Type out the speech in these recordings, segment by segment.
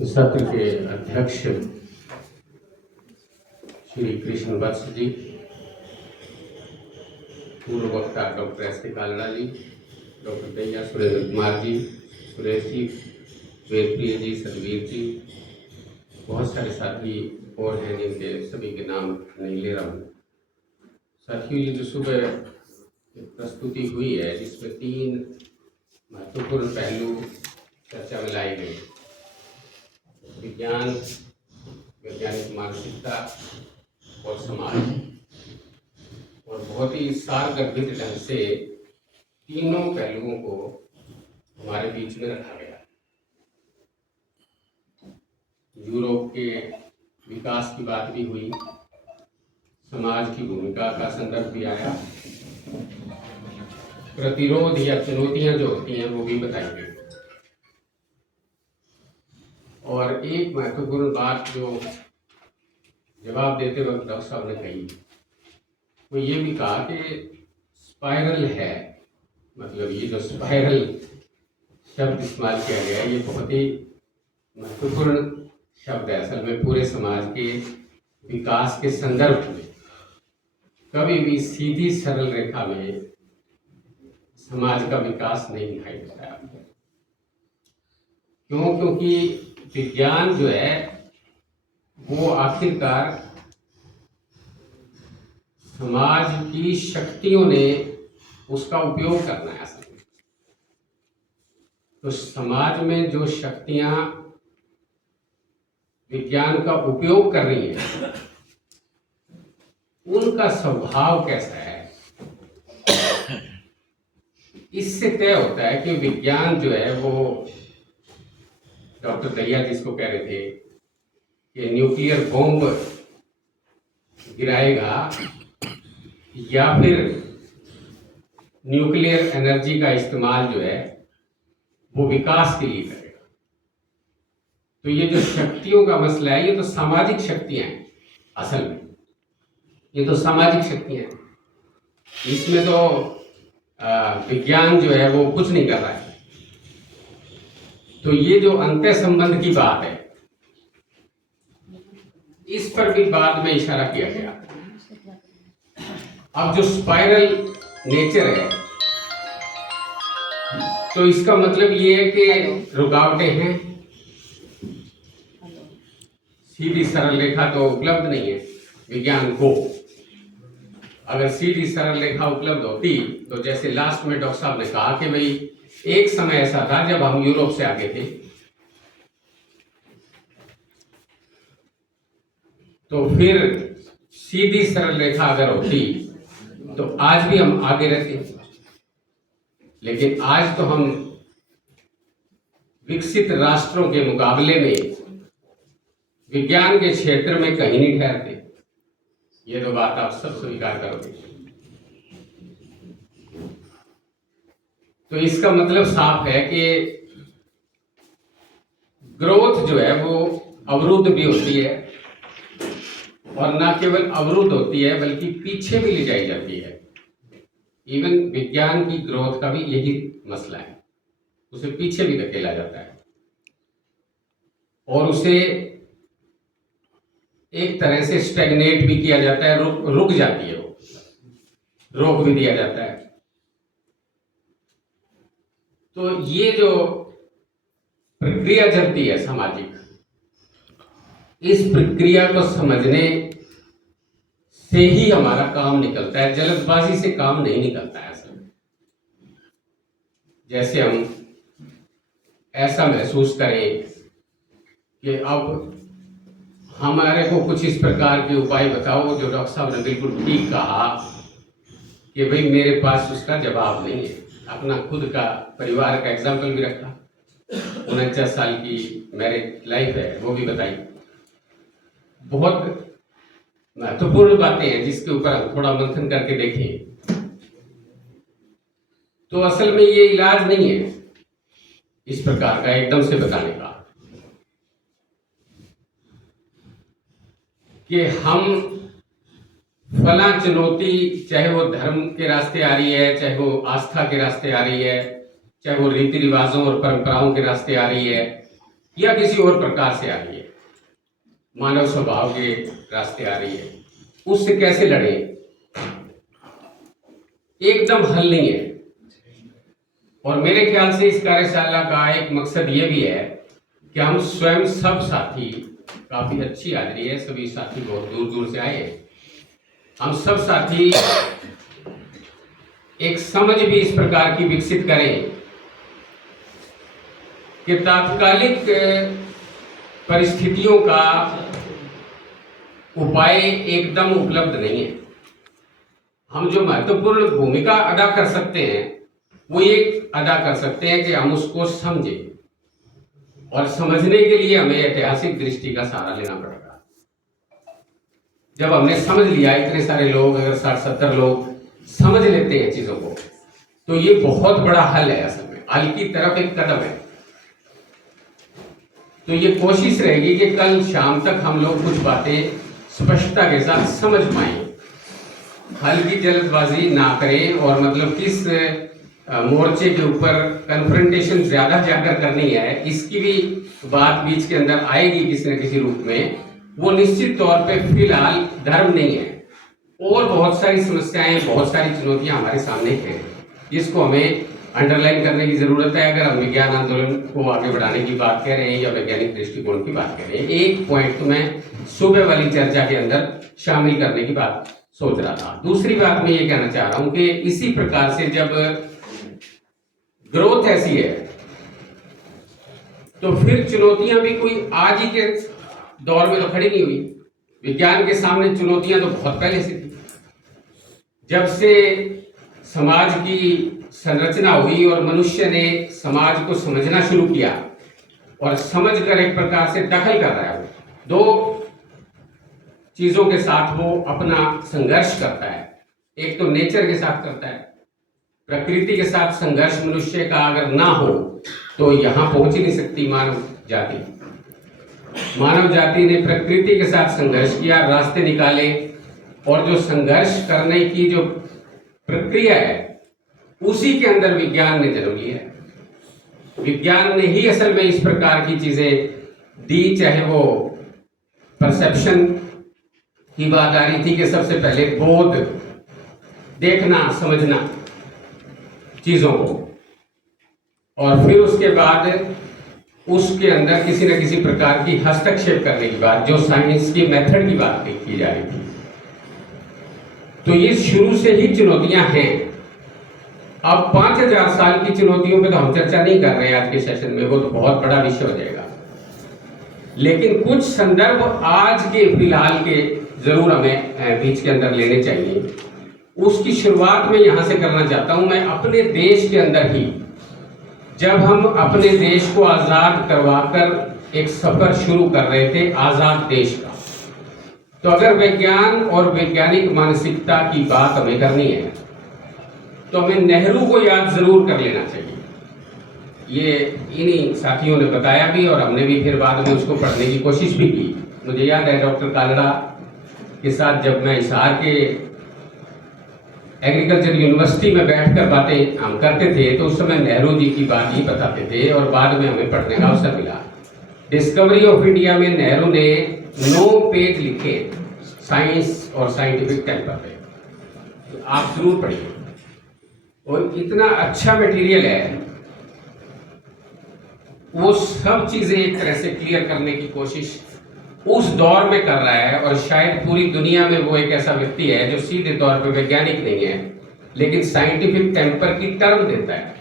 सत्र के अध्यक्ष श्री कृष्ण वत्स जी, पूर्व वक्ता डॉक्टर एस के कालड़ा जी, डॉक्टर दैया सुरेंद्र कुमार जी, सुरेश जी, वेदप्रिय जी, सतवीर जी, बहुत सारे साथी और हैं जिनके सभी के नाम नहीं ले रहा हूँ। साथियों, ये जो सुबह प्रस्तुति हुई है जिसमें 3 महत्वपूर्ण पहलू चर्चा में लाए गए: विज्ञान, वैज्ञानिक मानसिकता और समाज, और बहुत ही सारगर्भित ढंग से तीनों पहलुओं को हमारे बीच में रखा गया। यूरोप के विकास की बात भी हुई, समाज की भूमिका का संदर्भ भी आया, प्रतिरोध या चुनौतियां जो होती हैं वो भी बताई गई। और एक महत्वपूर्ण बात जो जवाब देते वक्त डॉक्टर साहब ने कही, वो ये भी कहा कि स्पाइरल है, मतलब ये जो स्पाइरल शब्द इस्तेमाल किया गया है ये बहुत ही महत्वपूर्ण शब्द है। असल में पूरे समाज के विकास के संदर्भ में कभी भी सीधी सरल रेखा में समाज का विकास नहीं दिखाई देता है। क्यों? क्योंकि विज्ञान जो है वो आखिरकार समाज की शक्तियों ने उसका उपयोग करना है। असल में तो समाज में जो शक्तियां विज्ञान का उपयोग कर रही हैं उनका स्वभाव कैसा है, इससे तय होता है कि विज्ञान जो है वो, डॉक्टर दैया जिसको कह रहे थे कि न्यूक्लियर बॉम्ब गिराएगा या फिर न्यूक्लियर एनर्जी का इस्तेमाल जो है वो विकास के लिए करेगा। तो ये जो शक्तियों का मसला है ये तो सामाजिक शक्तियां हैं। असल में ये तो सामाजिक शक्तियां हैं, इसमें तो विज्ञान जो है वो कुछ नहीं कर रहा है। तो ये जो अंतः संबंध की बात है इस पर भी बाद में इशारा किया गया। अब जो स्पाइरल नेचर है तो इसका मतलब ये है कि रुकावटें हैं, सीधी सरल रेखा तो उपलब्ध नहीं है विज्ञान को। अगर सीधी सरल रेखा उपलब्ध होती तो जैसे लास्ट में डॉक्टर साहब ने कहा कि भाई एक समय ऐसा था जब हम यूरोप से आगे थे, तो फिर सीधी सरल रेखा अगर होती तो आज भी हम आगे रहते। लेकिन आज तो हम विकसित राष्ट्रों के मुकाबले में विज्ञान के क्षेत्र में कहीं नहीं ठहरते। ये तो बात आप सब स्वीकार करोगे। तो इसका मतलब साफ है कि ग्रोथ जो है वो अवरुद्ध भी होती है, और ना केवल अवरुद्ध होती है बल्कि पीछे भी ले जाई जाती है। इवन विज्ञान की ग्रोथ का भी यही मसला है, उसे पीछे भी धकेला जाता है और उसे एक तरह से स्टैग्नेट भी किया जाता है, रुक जाती है, वो रोक भी दिया जाता है। तो ये जो प्रक्रिया चलती है सामाजिक, इस प्रक्रिया को समझने से ही हमारा काम निकलता है, जल्दबाजी से काम नहीं निकलता है। असल में जैसे हम ऐसा महसूस करें कि अब हमारे को कुछ इस प्रकार के उपाय बताओ, जो डॉक्टर साहब ने बिल्कुल ठीक कहा कि भाई मेरे पास उसका जवाब नहीं है। अपना खुद का परिवार का एग्जाम्पल भी रखा, 49 साल की मैरिज लाइफ है वो भी बताई। बहुत महत्वपूर्ण बातें हैं जिसके ऊपर हम थोड़ा मंथन करके देखें। तो असल में ये इलाज नहीं है इस प्रकार का एकदम से बताने का कि हम फला चुनौती, चाहे वो धर्म के रास्ते आ रही है, चाहे वो आस्था के रास्ते आ रही है, चाहे वो रीति रिवाजों और परंपराओं के रास्ते आ रही है, या किसी और प्रकार से आ रही है, मानव स्वभाव के रास्ते आ रही है, उससे कैसे लड़े, एकदम हल नहीं है। और मेरे ख्याल से इस कार्यशाला का एक मकसद ये भी है कि हम स्वयं सब साथी, काफी अच्छी हाजिरी है, सभी साथी बहुत दूर दूर से आए हैं, हम सब साथी एक समझ भी इस प्रकार की विकसित करें कि तात्कालिक परिस्थितियों का उपाय एकदम उपलब्ध नहीं है। हम जो महत्वपूर्ण भूमिका अदा कर सकते हैं वो ये अदा कर सकते हैं कि हम उसको समझें, और समझने के लिए हमें ऐतिहासिक दृष्टि का सहारा लेना पड़ेगा। जब हमने समझ लिया, इतने सारे लोग, अगर 60-70 लोग समझ लेते हैं चीजों को, तो ये बहुत बड़ा हल है, असल में हल की तरफ एक कदम है। तो ये कोशिश रहेगी कि कल शाम तक हम लोग कुछ बातें स्पष्टता के साथ समझ पाएं, हल की जल्दबाजी ना करें, और मतलब किस मोर्चे के ऊपर कन्फ्रंटेशन ज्यादा जाकर करनी है, इसकी भी बात बीच के अंदर आएगी किसी न किसी रूप में। वो निश्चित तौर पे फिलहाल धर्म नहीं है, और बहुत सारी समस्याएं, बहुत सारी चुनौतियां हमारे सामने हैं, जिसको हमें अंडरलाइन करने की जरूरत है। अगर हम विज्ञान आंदोलन को आगे बढ़ाने की बात कर रहे हैं या वैज्ञानिक दृष्टिकोण की बात कर रहे हैं, एक पॉइंट तो मैं सुबह वाली चर्चा के अंदर शामिल करने की बात सोच रहा था। दूसरी बात मैं ये कहना चाह रहा हूं कि इसी प्रकार से जब ग्रोथ ऐसी है, तो फिर चुनौतियां भी कोई आज ही के दौर में तो खड़ी नहीं हुई। विज्ञान के सामने चुनौतियां तो बहुत पहले से थी। जब से समाज की संरचना हुई और मनुष्य ने समाज को समझना शुरू किया, और समझकर एक प्रकार से दखल कर रहा है, दो चीजों के साथ वो अपना संघर्ष करता है। एक तो नेचर के साथ करता है, प्रकृति के साथ संघर्ष मनुष्य का अगर ना हो तो यहां पहुंच ही नहीं सकती मानव जाति। मानव जाति ने प्रकृति के साथ संघर्ष किया, रास्ते निकाले, और जो संघर्ष करने की जो प्रक्रिया है उसी के अंदर विज्ञान ने जन्म लिया है। विज्ञान ने ही असल में इस प्रकार की चीजें दी, चाहे वो परसेप्शन की बात आ रही थी कि सबसे पहले बोध, देखना, समझना चीजों को, और फिर उसके बाद उसके अंदर किसी न किसी प्रकार की हस्तक्षेप करने की बात, जो साइंस की मेथड की बात की जा रही थी। तो ये शुरू से ही चुनौतियां हैं। अब 5000 साल की चुनौतियों पे तो हम चर्चा नहीं कर रहे हैं आज के सेशन में, वो तो बहुत बड़ा विषय हो जाएगा। लेकिन कुछ संदर्भ आज के फिलहाल के जरूर हमें बीच के अंदर लेने चाहिए। उसकी शुरुआत में यहां से करना चाहता हूं मैं अपने देश के अंदर ही। जब हम अपने देश को आजाद करवाकर एक सफर शुरू कर रहे थे आजाद देश का, तो अगर विज्ञान और वैज्ञानिक मानसिकता की बात हमें करनी है तो हमें नेहरू को याद जरूर कर लेना चाहिए। ये इन्हीं साथियों ने बताया भी, और हमने भी फिर बाद में उसको पढ़ने की कोशिश भी की। मुझे याद है डॉक्टर कालड़ा के साथ जब मैं हिसार के एग्रीकल्चर यूनिवर्सिटी में बैठकर बातें हम करते थे, तो उस समय नेहरू जी की बात ही बताते थे, और बाद में हमें पढ़ने का अवसर मिला। डिस्कवरी ऑफ इंडिया में नेहरू ने 9 पेज लिखे साइंस और साइंटिफिक टेम्पर पे, तो आप जरूर पढ़िए। और इतना अच्छा मटेरियल है, वो सब चीजें एक तरह से क्लियर करने की कोशिश उस दौर में कर रहा है। और शायद पूरी दुनिया में वो एक ऐसा व्यक्ति है जो सीधे तौर पे वैज्ञानिक नहीं है, लेकिन साइंटिफिक टेम्पर की टर्म देता है।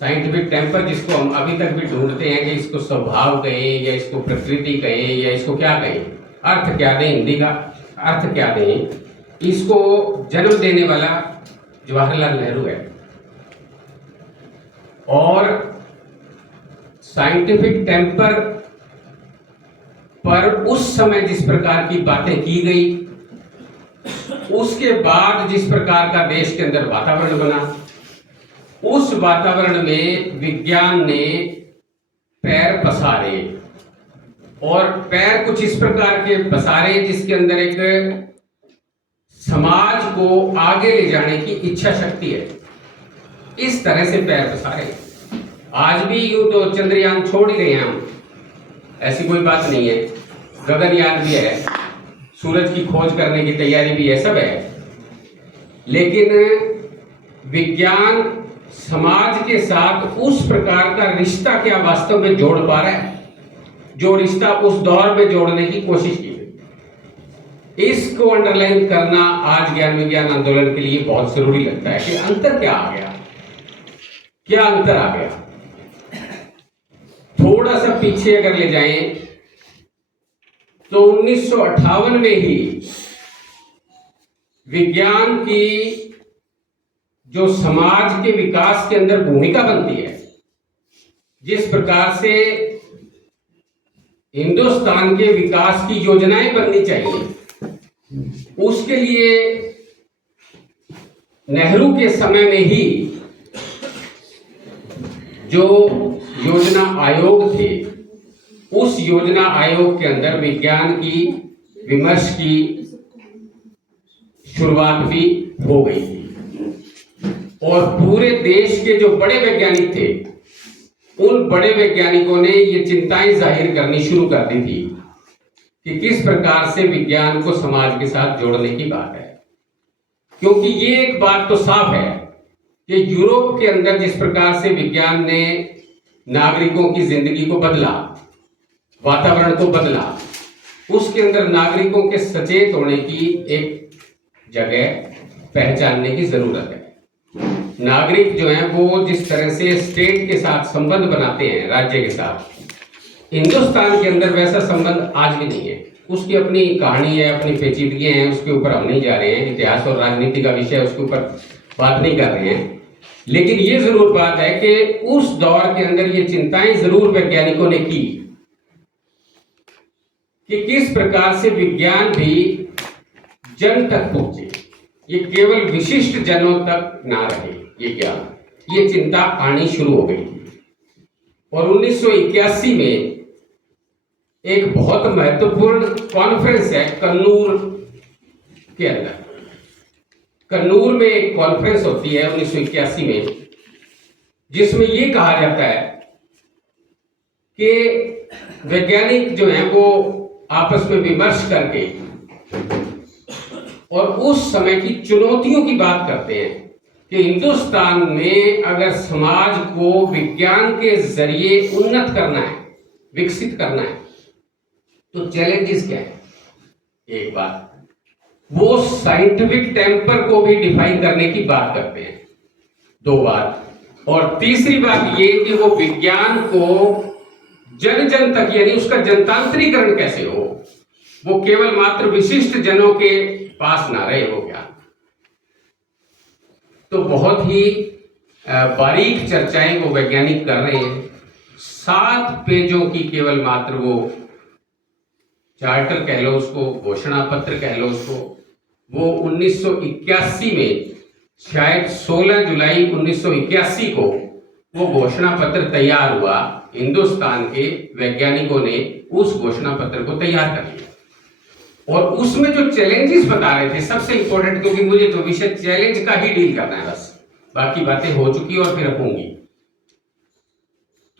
साइंटिफिक टेम्पर जिसको हम अभी तक भी ढूंढते हैं कि इसको स्वभाव कहें या इसको प्रकृति कहें या इसको क्या कहें, अर्थ क्या दें, हिंदी का अर्थ क्या दें, इसको जन्म देने वाला जवाहरलाल नेहरू है। और साइंटिफिक टेम्पर पर उस समय जिस प्रकार की बातें की गई, उसके बाद जिस प्रकार का देश के अंदर वातावरण बना, उस वातावरण में विज्ञान ने पैर पसारे, और पैर कुछ इस प्रकार के पसारे जिसके अंदर एक समाज को आगे ले जाने की इच्छा शक्ति है। इस तरह से पैर पसारे। आज भी यूं तो चंद्रयान छोड़ ही रहे हैं हम, ऐसी कोई बात नहीं है, गगनयान भी है, सूरज की खोज करने की तैयारी भी है, सब है, लेकिन विज्ञान समाज के साथ उस प्रकार का रिश्ता क्या वास्तव में जोड़ पा रहा है जो रिश्ता उस दौर में जोड़ने की कोशिश की गई। इसको अंडरलाइन करना आज ज्ञान विज्ञान आंदोलन के लिए बहुत जरूरी लगता है कि अंतर क्या आ गया, क्या अंतर आ गया। थोड़ा सा पीछे अगर ले जाएं तो 1958 में ही विज्ञान की जो समाज के विकास के अंदर भूमिका बनती है, जिस प्रकार से हिंदुस्तान के विकास की योजनाएं बननी चाहिए, उसके लिए नेहरू के समय में ही जो योजना आयोग थे, उस योजना आयोग के अंदर विज्ञान की विमर्श की शुरुआत भी हो गई थी और पूरे देश के जो बड़े वैज्ञानिक थे, उन बड़े वैज्ञानिकों ने ये चिंताएं जाहिर करनी शुरू कर दी थी कि किस प्रकार से विज्ञान को समाज के साथ जोड़ने की बात है। क्योंकि ये एक बात तो साफ है कि यूरोप के अंदर जिस प्रकार से विज्ञान ने नागरिकों की जिंदगी को बदला, वातावरण को बदला, उसके अंदर नागरिकों के सचेत होने की एक जगह पहचानने की जरूरत है। नागरिक जो हैं वो जिस तरह से स्टेट के साथ संबंध बनाते हैं, राज्य के साथ, हिंदुस्तान के अंदर वैसा संबंध आज भी नहीं है। उसकी अपनी कहानी है, अपनी पेचीदगियां हैं, उसके ऊपर हम नहीं जा रहे हैं, इतिहास और राजनीति का विषय है, उसके ऊपर बात नहीं कर रहे हैं। लेकिन ये जरूर बात है कि उस दौर के अंदर ये चिंताएं जरूर वैज्ञानिकों ने की कि किस प्रकार से विज्ञान भी जन तक पहुंचे, ये केवल विशिष्ट जनों तक ना रहे ये ज्ञान, ये चिंता आनी शुरू हो गई थी। और 1981 में एक बहुत महत्वपूर्ण कॉन्फ्रेंस है कन्नूर के अंदर, कन्नूर में एक कॉन्फ्रेंस होती है 1981 में, जिसमें ये कहा जाता है कि वैज्ञानिक जो हैं वो आपस में विमर्श करके और उस समय की चुनौतियों की बात करते हैं कि हिंदुस्तान में अगर समाज को विज्ञान के जरिए उन्नत करना है, विकसित करना है, तो चैलेंजेस क्या है। एक बात वो साइंटिफिक टेम्पर को भी डिफाइन करने की बात करते हैं, दो बात, और तीसरी बात ये कि वो विज्ञान को जन जन तक, यानी उसका जनतांत्रीकरण कैसे हो, वो केवल मात्र विशिष्ट जनों के पास ना रहे वो ज्ञान। तो बहुत ही बारीक चर्चाएं वो वैज्ञानिक कर रहे हैं। 7 पेजों की केवल मात्र वो चार्टर कह लो उसको, घोषणा पत्र कह लो उसको, वो 1981 में शायद 16 जुलाई 1981 को वो घोषणा पत्र तैयार हुआ। हिंदुस्तान के वैज्ञानिकों ने उस घोषणा पत्र को तैयार कर लिया और उसमें जो चैलेंजेस बता रहे थे, सबसे इंपॉर्टेंट, क्योंकि मुझे तो विषय चैलेंज का ही डील करना है, बस बाकी बातें हो चुकी और फिर होंगी।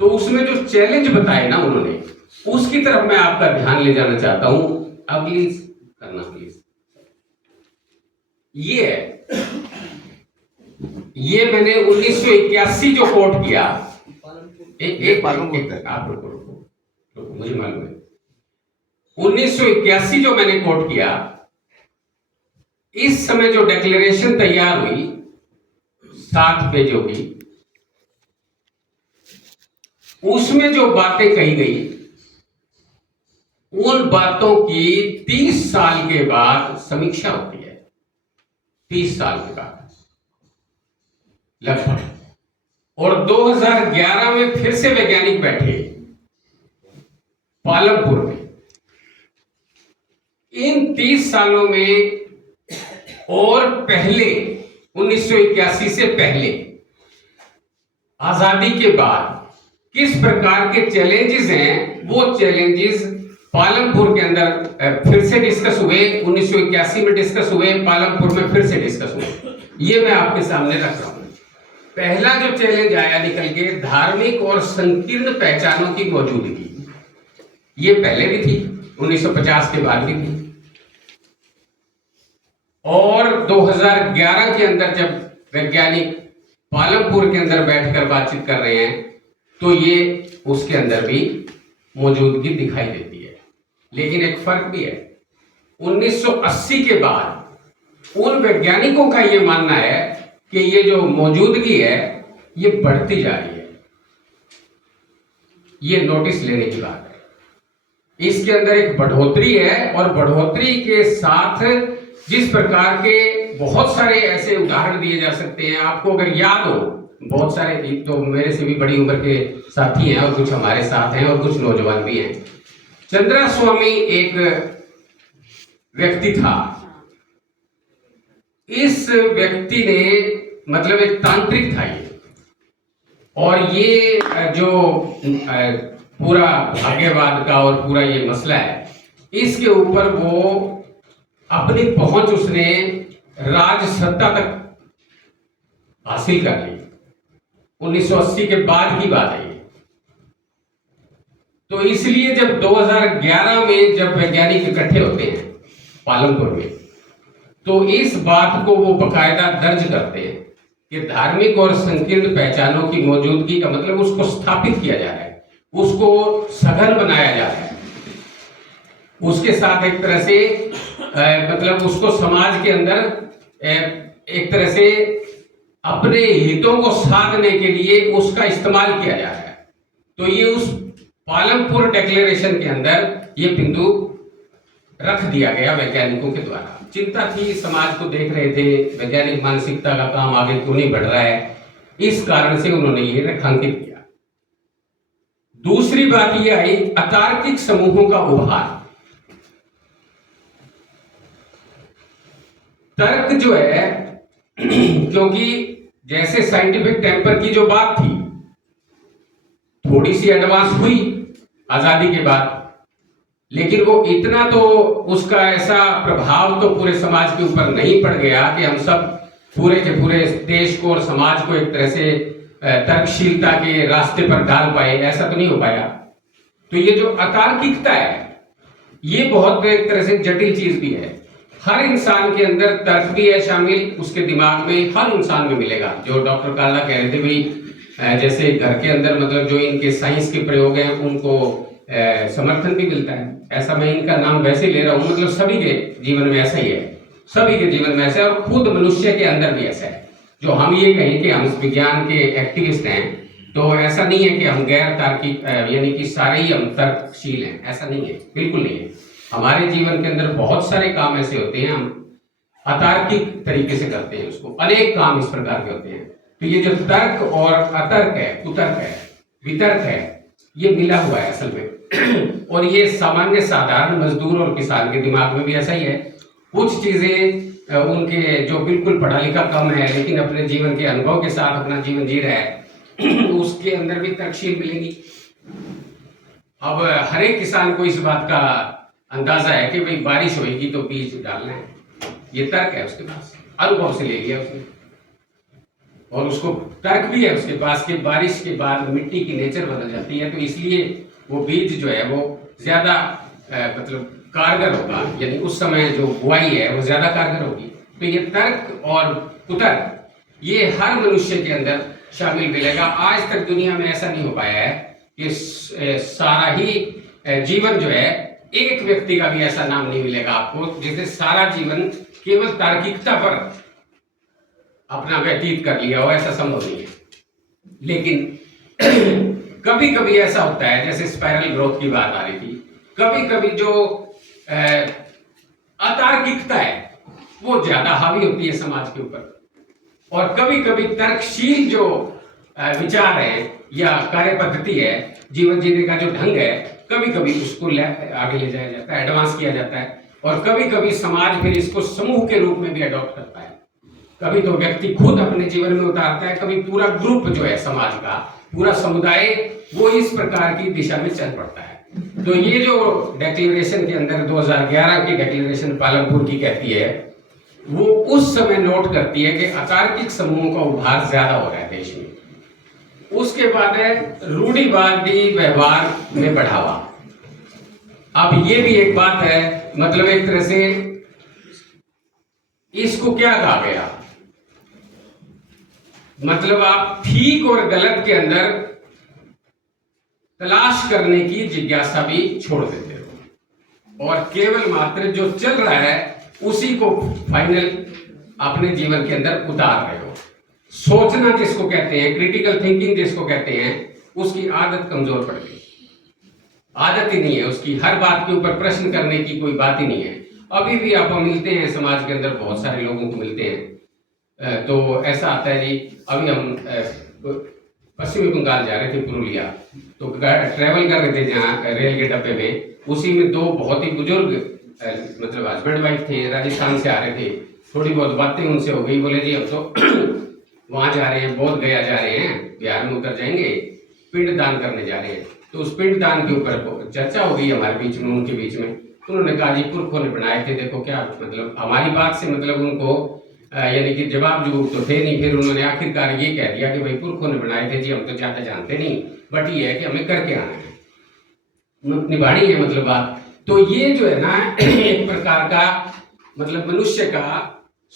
तो उसमें जो चैलेंज बताए ना उन्होंने, उसकी तरफ मैं आपका ध्यान ले जाना चाहता हूं। अगली करना प्लीज। ये मैंने 1981 जो कोट किया, एक आप रुको, मुझे मालूम है। 1981 जो मैंने कोट किया, इस समय जो डिक्लेरेशन तैयार हुई 7 पेजों की, उसमें जो बातें कही गई, उन बातों की 30 साल के बाद समीक्षा होती है, 30 साल के बाद लगभग। और 2011 में फिर से वैज्ञानिक बैठे पालमपुर में। इन 30 सालों में और पहले 1981 से पहले, आजादी के बाद किस प्रकार के चैलेंजेस हैं, वो चैलेंजेस पालमपुर के अंदर फिर से डिस्कस हुए, 1981 में डिस्कस हुए, पालमपुर में फिर से डिस्कस हुए। ये मैं आपके सामने रख रहा हूं। पहला जो चैलेंज आया निकल के, धार्मिक और संकीर्ण पहचानों की मौजूदगी, ये पहले भी थी, 1950 के बाद भी थी, और 2011 के अंदर जब वैज्ञानिक पालमपुर के अंदर बैठकर बातचीत कर रहे हैं तो ये उसके अंदर भी मौजूदगी दिखाई देती है। लेकिन एक फर्क भी है, 1980 के बाद उन वैज्ञानिकों का ये मानना है कि ये जो मौजूदगी है ये बढ़ती जा रही है। ये नोटिस लेने की बात है। इसके अंदर एक बढ़ोतरी है, और बढ़ोतरी के साथ जिस प्रकार के बहुत सारे ऐसे उदाहरण दिए जा सकते हैं। आपको अगर याद हो, बहुत सारे, तो मेरे से भी बड़ी उम्र के साथी हैं और कुछ हमारे साथ हैं और कुछ नौजवान भी हैं। चंद्रा स्वामी एक व्यक्ति था। इस व्यक्ति ने, मतलब एक तांत्रिक था ये, और ये जो पूरा भाग्यवाद का और पूरा ये मसला है, इसके ऊपर वो अपनी पहुंच उसने राज सत्ता तक हासिल कर ली। 1980 के बाद की बात है ये। तो इसलिए जब 2011 में जब वैज्ञानिक इकट्ठे होते हैं पालमपुर में, तो इस बात को वो बकायदा दर्ज करते हैं कि धार्मिक और संकीर्ण पहचानों की मौजूदगी का मतलब उसको स्थापित किया जा रहा है, उसको सघन बनाया जा रहा है, उसके साथ एक तरह से मतलब उसको समाज के अंदर एक तरह से अपने हितों को साधने के लिए उसका इस्तेमाल किया जा रहा है। तो ये उस पालमपुर डिक्लेरेशन के अंदर ये बिंदु रख दिया गया वैज्ञानिकों के द्वारा। चिंता थी, समाज को देख रहे थे, वैज्ञानिक मानसिकता का काम आगे क्यों नहीं बढ़ रहा है, इस कारण से उन्होंने ये रेखांकित किया। दूसरी बात ये आई अतार्किक समूहों का उभार। तर्क जो है, क्योंकि जैसे साइंटिफिक टेम्पर की जो बात थी थोड़ी सी एडवांस हुई आजादी के बाद, लेकिन वो इतना तो उसका ऐसा प्रभाव तो पूरे समाज के ऊपर नहीं पड़ गया कि हम सब पूरे के पूरे देश को और समाज को एक तरह से तर्कशीलता के रास्ते पर डाल पाए, ऐसा तो नहीं हो पाया। तो ये जो अतार्किकता है ये बहुत एक तरह से जटिल चीज भी है। हर इंसान के अंदर तर्क भी है शामिल, उसके दिमाग में हर इंसान में मिलेगा। जो डॉक्टर काला कह रहे थे भाई, जैसे घर के अंदर मतलब जो इनके साइंस के प्रयोग हैं उनको समर्थन भी मिलता है, ऐसा मैं इनका नाम वैसे ले रहा हूँ, मतलब सभी के जीवन में ऐसा ही है, सभी के जीवन में ऐसा है, और खुद मनुष्य के अंदर भी ऐसा है। जो हम ये कहें कि हम विज्ञान के एक्टिविस्ट हैं, तो ऐसा नहीं है कि हम गैर तार्किक यानी कि सारे ही हम तर्कशील हैं, ऐसा नहीं है, बिल्कुल नहीं है। हमारे जीवन के अंदर बहुत सारे काम ऐसे होते हैं हम अतार्किक तरीके से करते हैं उसको, अनेक काम इस प्रकार के होते हैं। तो ये जो तर्क और अतर्क है, कुतर्क है, वितर्क है, ये मिला हुआ है असल में। और ये सामान्य साधारण मजदूर और किसान के दिमाग में भी ऐसा ही है। कुछ चीजें उनके जो बिल्कुल पढ़ा लिखा कम है लेकिन अपने जीवन के अनुभव के साथ अपना जीवन जी रहा है, उसके अंदर भी तर्कशील मिलेगी। अब हर एक किसान को इस बात का अंदाजा है कि भाई बारिश होगी तो बीज डालना है, ये तर्क है उसके पास, अनुभव से ले लिया उसने। और उसको तर्क भी है उसके पास कि बारिश के बाद मिट्टी की नेचर बदल जाती है, तो इसलिए वो बीज जो है वो ज्यादा मतलब कारगर होगा, यानी उस समय जो बुआई है वो ज्यादा कारगर होगी। तो ये तर्क और कुतर्क ये हर मनुष्य के अंदर शामिल मिलेगा। आज तक दुनिया में ऐसा नहीं हो पाया है कि सारा ही जीवन जो है, एक व्यक्ति का भी ऐसा नाम नहीं मिलेगा आपको जिसने सारा जीवन केवल तार्किकता पर अपना व्यतीत कर लिया हो, ऐसा संभव नहीं है। लेकिन कभी कभी ऐसा होता है, जैसे स्पाइरल ग्रोथ की बात आ रही थी, कभी कभी जो अतार्किकता है वो ज्यादा हावी होती है समाज के ऊपर, और कभी कभी तर्कशील जो विचार है या कार्य पद्धति है, जीवन जीने का जो ढंग है, कभी कभी उसको आगे ले जाया जाता है, एडवांस किया जाता है, और कभी कभी समाज फिर इसको समूह के रूप में भी अडॉप्ट करता है। कभी तो व्यक्ति खुद अपने जीवन में उतारता है, कभी पूरा ग्रुप जो है समाज का, पूरा समुदाय वो इस प्रकार की दिशा में चल पड़ता है। तो ये जो डिक्लेरेशन के अंदर 2011 की डिक्लेरेशन पालमपुर की कहती है वो उस समय नोट करती है कि अतार्किक समूहों का उभार ज्यादा हो रहा है देश में। उसके बाद है रूढ़िवादी व्यवहार में बढ़ावा। अब ये भी एक बात है, मतलब एक तरह से इसको क्या कहा गया, मतलब आप ठीक और गलत के अंदर तलाश करने की जिज्ञासा भी छोड़ देते हो और केवल मात्र जो चल रहा है उसी को फाइनल अपने जीवन के अंदर उतार रहे हो। सोचना जिसको कहते हैं, क्रिटिकल थिंकिंग जिसको कहते हैं, उसकी आदत कमजोर पड़ गई। आदत ही नहीं है उसकी, हर बात के ऊपर प्रश्न करने की कोई बात ही नहीं है। अभी भी आप मिलते हैं समाज के अंदर, बहुत सारे लोगों को मिलते हैं तो ऐसा आता है जी, अभी हम पश्चिमी बंगाल जा रहे थे, पुरुलिया, तो ट्रैवल कर रहे थे जहाँ रेल के डब्बे में, उसी में दो बहुत ही बुजुर्ग मतलब हस्बैंड वाइफ थे, राजस्थान से आ रहे थे। थोड़ी बहुत बातें उनसे हो गई, बोले जी हम तो वहाँ जा रहे हैं, बोध गया जा रहे हैं, बिहार में उतर जाएंगे, पिंड दान करने जा रहे हैं। तो उस पिंड दान के ऊपर चर्चा हो गई हमारे बीच में, उनके बीच में। उन्होंने कहा जी पुरखों ने बनाए थे, देखो क्या, मतलब हमारी बात से मतलब उनको यानी कि जवाब जो तो थे नहीं। फिर उन्होंने आखिरकार ये कह दिया कि भाई पुरखों ने बनाए थे जी, हम तो ज्यादा जानते नहीं, बट ये है कि हमें करके आना है, निभानी है मतलब बात। तो ये जो है ना एक प्रकार का मतलब मनुष्य का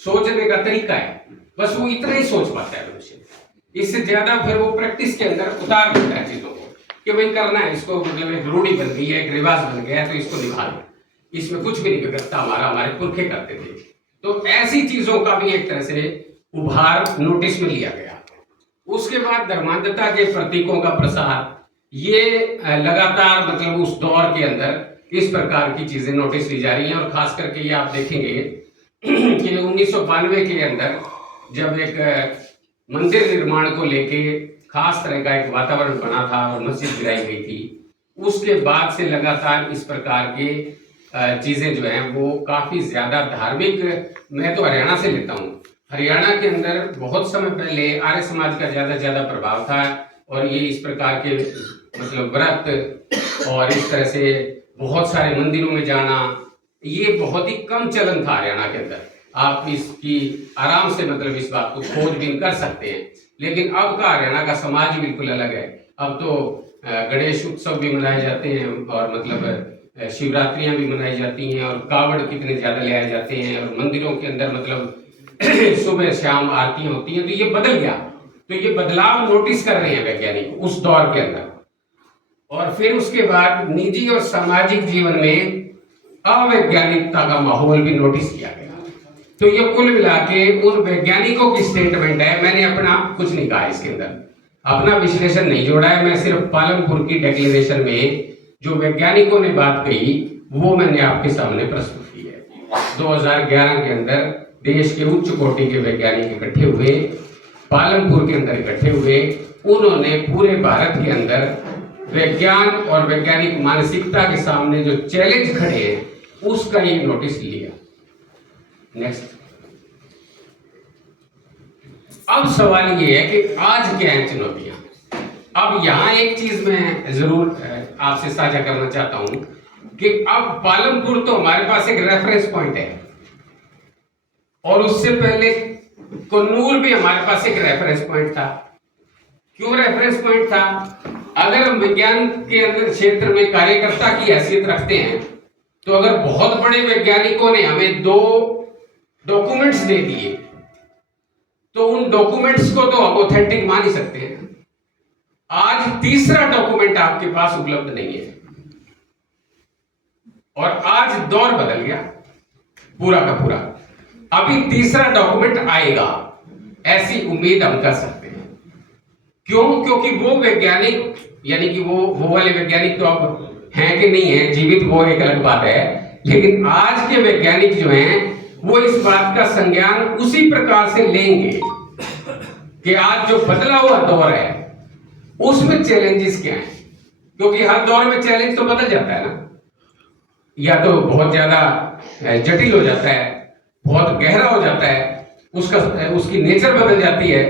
सोचने का तरीका है, बस वो इतना ही सोच पाता है मनुष्य, इससे ज्यादा फिर वो प्रैक्टिस के अंदर उतार देता है चीजों को कि भाई करना है इसको, मतलब एक रूढ़ी बन गई है, एक रिवाज बन गया है, तो इसको निभा लो, इसमें कुछ भी नहीं बिगड़ता, हमारे पुरखे करते थे। तो ऐसी चीजों का भी एक तरह से उभार नोटिस में लिया गया। उसके बाद धर्मांधता के प्रतीकों का प्रसार, ये लगातार मतलब उस दौर के अंदर इस प्रकार की चीजें नोटिस ली जा रही हैं। और खास करके ये आप देखेंगे कि 1992 के अंदर जब एक मंदिर निर्माण को लेके खास तरह का एक वातावरण बना था और मस्जिद गिराई गई थी, उसके बाद से लगातार इस प्रकार के चीजें जो हैं वो काफी ज्यादा धार्मिक, मैं तो हरियाणा से लेता हूँ, हरियाणा के अंदर बहुत समय पहले आर्य समाज का ज्यादा प्रभाव था और ये इस प्रकार के मतलब व्रत और इस तरह से बहुत सारे मंदिरों में जाना, ये बहुत ही कम चलन था हरियाणा के अंदर। आप इसकी आराम से मतलब इस बात को खोजबीन कर सकते हैं। लेकिन अब का हरियाणा का समाज बिल्कुल अलग है। अब तो गणेश उत्सव भी मनाए जाते हैं और मतलब शिवरात्रियां भी मनाई जाती हैं और कावड़ कितने ज्यादा ले आए जाते हैं और मंदिरों के अंदर मतलब सुबह शाम आरतियां होती हैं। तो ये बदल गया, तो ये बदलाव नोटिस कर रहे हैं वैज्ञानिक उस दौर के अंदर। और फिर उसके बाद निजी और सामाजिक जीवन में अवैज्ञानिकता का माहौल भी नोटिस किया गया। तो ये कुल मिला के उन वैज्ञानिकों की स्टेटमेंट है, मैंने अपना कुछ नहीं कहा इसके अंदर, अपना विश्लेषण नहीं जोड़ा है, मैं सिर्फ पालमपुर की डिक्लेरेशन में जो वैज्ञानिकों ने बात कही वो मैंने आपके सामने प्रस्तुत की है। 2011 के अंदर देश के उच्च कोटि के वैज्ञानिक इकट्ठे हुए, पालमपुर के अंदर इकट्ठे हुए, उन्होंने पूरे भारत के अंदर विज्ञान और वैज्ञानिक मानसिकता के सामने जो चैलेंज खड़े हैं उसका ये नोटिस लिया। नेक्स्ट। अब सवाल ये है कि आज क्या है चुनौतियां। अब यहां एक चीज मैं जरूर आपसे साझा करना चाहता हूं कि अब पालमपुर तो हमारे पास एक रेफरेंस पॉइंट है और उससे पहले कन्नूर भी हमारे पास एक रेफरेंस पॉइंट था। क्यों रेफरेंस पॉइंट था? अगर हम विज्ञान के अंदर क्षेत्र में कार्यकर्ता की हैसियत रखते हैं तो अगर बहुत बड़े वैज्ञानिकों ने हमें 2 डॉक्यूमेंट्स दे दिए तो उन डॉक्यूमेंट्स को तो हम ऑथेंटिक मान ही सकते हैं। आज तीसरा डॉक्यूमेंट आपके पास उपलब्ध नहीं है और आज दौर बदल गया पूरा का पूरा। अभी तीसरा डॉक्यूमेंट आएगा ऐसी उम्मीद हम कर सकते हैं। क्यों? क्योंकि वो वैज्ञानिक यानी कि वो वाले वैज्ञानिक तो अब हैं कि नहीं है जीवित, वो एक अलग बात है, लेकिन आज के वैज्ञानिक जो हैं वो इस बात का संज्ञान उसी प्रकार से लेंगे कि आज जो बदला हुआ दौर है उसमें चैलेंजेस क्या हैं। क्योंकि हर दौर में चैलेंज तो बदल जाता है ना, या तो बहुत ज्यादा जटिल हो जाता है, बहुत गहरा हो जाता है, उसकी नेचर बदल जाती है।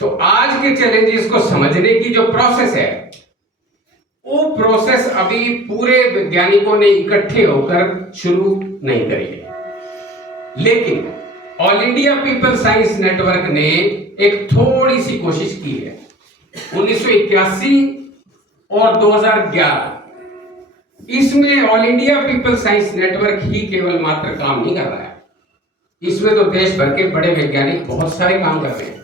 तो आज के चैलेंजेस को समझने की जो प्रोसेस है वो प्रोसेस अभी पूरे वैज्ञानिकों ने इकट्ठे होकर शुरू नहीं करी है। लेकिन all India People Science network ने एक थोड़ी सी कोशिश की है। 1981 और 2011 इसमें All India People Science Network ही केवल मात्र काम नहीं कर रहा है, इसमें तो देश भर के बड़े वैज्ञानिक बहुत सारे काम कर रहे हैं।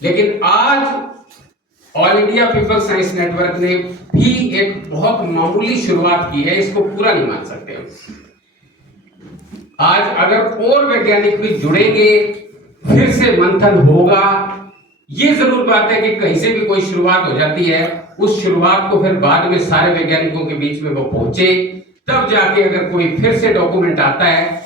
लेकिन आज all India People Science network ने भी एक बहुत मामूली शुरुआत की है, इसको पूरा नहीं मान सकते हम। आज अगर और वैज्ञानिक भी जुड़ेंगे, फिर से मंथन होगा। ये जरूर बात है कि कहीं से भी कोई शुरुआत हो जाती है, उस शुरुआत को फिर बाद में सारे वैज्ञानिकों के बीच में वो पहुंचे, तब जाके अगर कोई फिर से डॉक्यूमेंट आता है,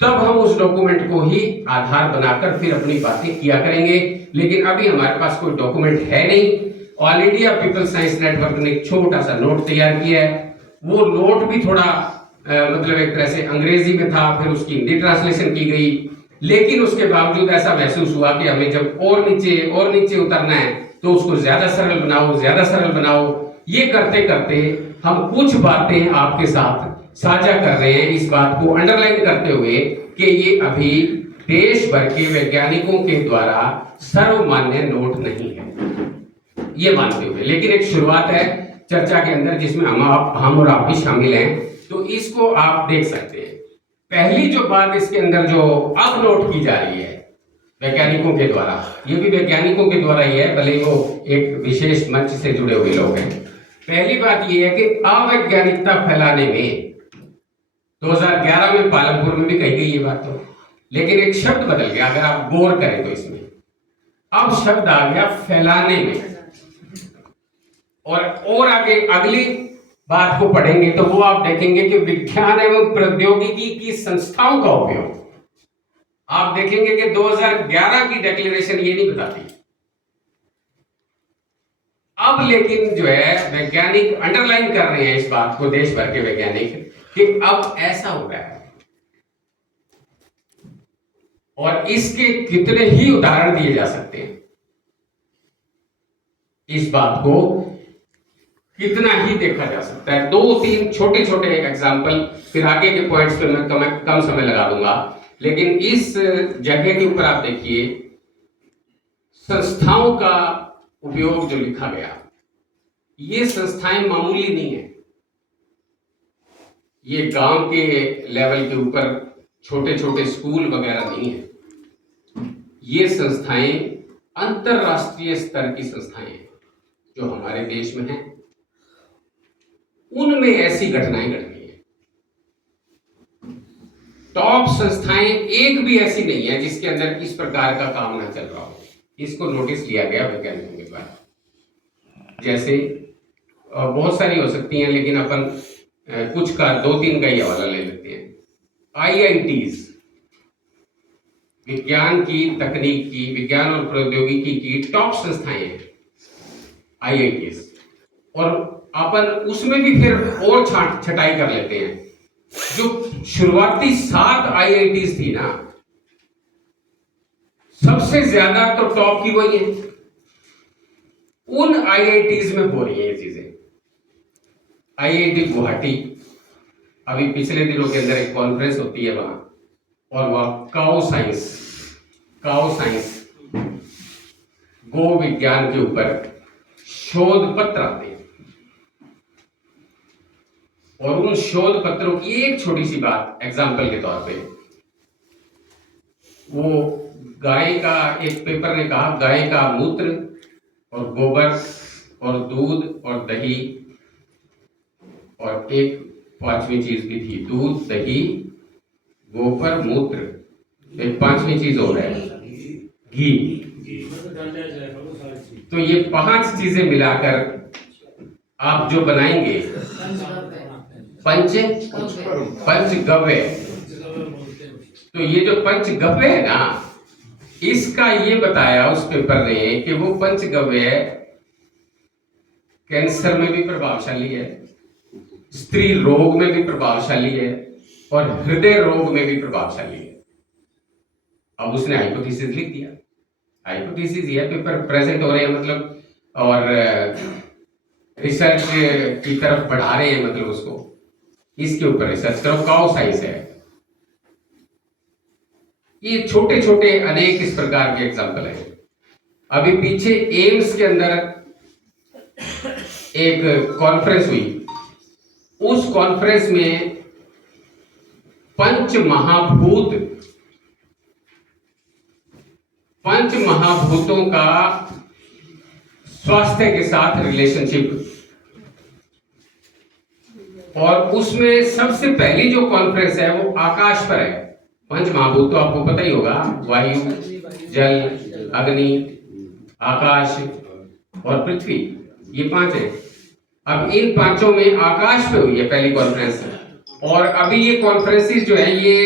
तब हम उस डॉक्यूमेंट को ही आधार बनाकर फिर अपनी बातें किया करेंगे। लेकिन अभी हमारे पास कोई डॉक्यूमेंट है नहीं। All India People Science network ने एक छोटा सा नोट तैयार किया है। वो नोट भी थोड़ा मतलब एक तरह से अंग्रेजी में था, फिर उसकी हिंदी ट्रांसलेशन की गई। लेकिन उसके बावजूद ऐसा महसूस हुआ कि हमें जब और नीचे उतरना है तो उसको ज्यादा सरल बनाओ। ये करते करते हम कुछ बातें आपके साथ साझा कर रहे हैं, इस बात को अंडरलाइन करते हुए कि ये अभी देश भर के वैज्ञानिकों के द्वारा सर्वमान्य नोट नहीं है, ये मानते हुए। लेकिन एक शुरुआत है चर्चा के अंदर जिसमें हम और आप भी शामिल हैं, तो इसको आप देख सकते हैं। पहली जो बात इसके अंदर जो अब नोट की जा रही है वैज्ञानिकों के द्वारा, ये भी वैज्ञानिकों के द्वारा ही है, भले ही वो एक विशेष मंच से जुड़े हुए लोग हैं। पहली बात ये है कि अवैज्ञानिकता फैलाने में 2011 में पालमपुर में भी कही गई ये बात, तो लेकिन एक शब्द बदल गया। अगर आप गौर करें तो इसमें अब शब्द आ गया फैलाने में। और आगे अगली बात को पढ़ेंगे तो वो आप देखेंगे कि विज्ञान एवं प्रौद्योगिकी की संस्थाओं का उपयोग। आप देखेंगे कि 2011 की डिक्लेरेशन ये नहीं बताती। अब लेकिन जो है वैज्ञानिक अंडरलाइन कर रहे हैं इस बात को, देश भर के वैज्ञानिक, कि अब ऐसा हो रहा है। और इसके कितने ही उदाहरण दिए जा सकते हैं, इस बात को कितना ही देखा जा सकता है। 2-3 छोटे छोटे एग्जाम्पल, फिर आगे के पॉइंट्स पे मैं कम समय लगा दूंगा। लेकिन इस जगह के ऊपर आप देखिए संस्थाओं का उपयोग जो लिखा गया, ये संस्थाएं मामूली नहीं है। ये गांव के लेवल के ऊपर छोटे छोटे स्कूल वगैरह नहीं है। ये संस्थाएं अंतरराष्ट्रीय स्तर की संस्थाएं हैं जो हमारे देश में हैं। उनमें ऐसी घटनाएं घट रही हैं। टॉप संस्थाएं एक भी ऐसी नहीं है जिसके अंदर इस प्रकार का काम ना चल रहा हो। इसको नोटिस लिया गया वैज्ञानिकों के द्वारा। जैसे बहुत सारी हो सकती हैं, लेकिन अपन कुछ का 2-3 का ही हवाला ले लेते हैं। IITs, विज्ञान की तकनीक की, विज्ञान और प्रौद्योगिकी की टॉप संस्थाएं हैं IITs। और अपन उसमें भी फिर और छटाई कर लेते हैं। जो शुरुआती 7 IITs थी ना, सबसे ज्यादा तो टॉप की वही है। उन IITs में हो रही है ये चीजें। IIT गुवाहाटी, अभी पिछले दिनों के अंदर एक कॉन्फ्रेंस होती है वहां, और वह काउ साइंस गो विज्ञान के ऊपर शोध पत्र आते हैं। और उन शोध पत्रों की एक छोटी सी बात एग्जाम्पल के तौर पे, वो गाय का, एक पेपर ने कहा गाय का मूत्र और गोबर और दूध और दही, और एक 5वीं चीज भी थी, दूध, दही, गोबर, मूत्र, एक 5वीं चीज और है घी। तो ये 5 चीजें मिलाकर आप जो बनाएंगे पंचगव्य। तो ये जो पंचगव्य है ना, इसका ये बताया उस पेपर ने कि वो पंचगव्य कैंसर में भी प्रभावशाली है, स्त्री रोग में भी प्रभावशाली है, और हृदय रोग में भी प्रभावशाली है। अब उसने हाइपोथेसिस लिख दिया। हाइपोथेसिस ये पेपर प्रेजेंट हो रहे हैं मतलब, और रिसर्च की तरफ बढ़ा रहे हैं, मतलब उसको इसके ऊपर रिसर्च करो। काउ साइंस है, ये छोटे छोटे अनेक इस प्रकार के एग्जाम्पल हैं। अभी पीछे एम्स के अंदर एक कॉन्फ्रेंस हुई, उस कॉन्फ्रेंस में पंच महाभूतों का स्वास्थ्य के साथ रिलेशनशिप, और उसमें सबसे पहली जो कॉन्फ्रेंस है वो आकाश पर है। पंच महाभूत तो आपको पता ही होगा, वायु, जल, अग्नि, आकाश और पृथ्वी, ये 5 हैं। अब इन 5 में आकाश पे हुई है पहली कॉन्फ्रेंस, और अभी ये कॉन्फ्रेंसेस जो है ये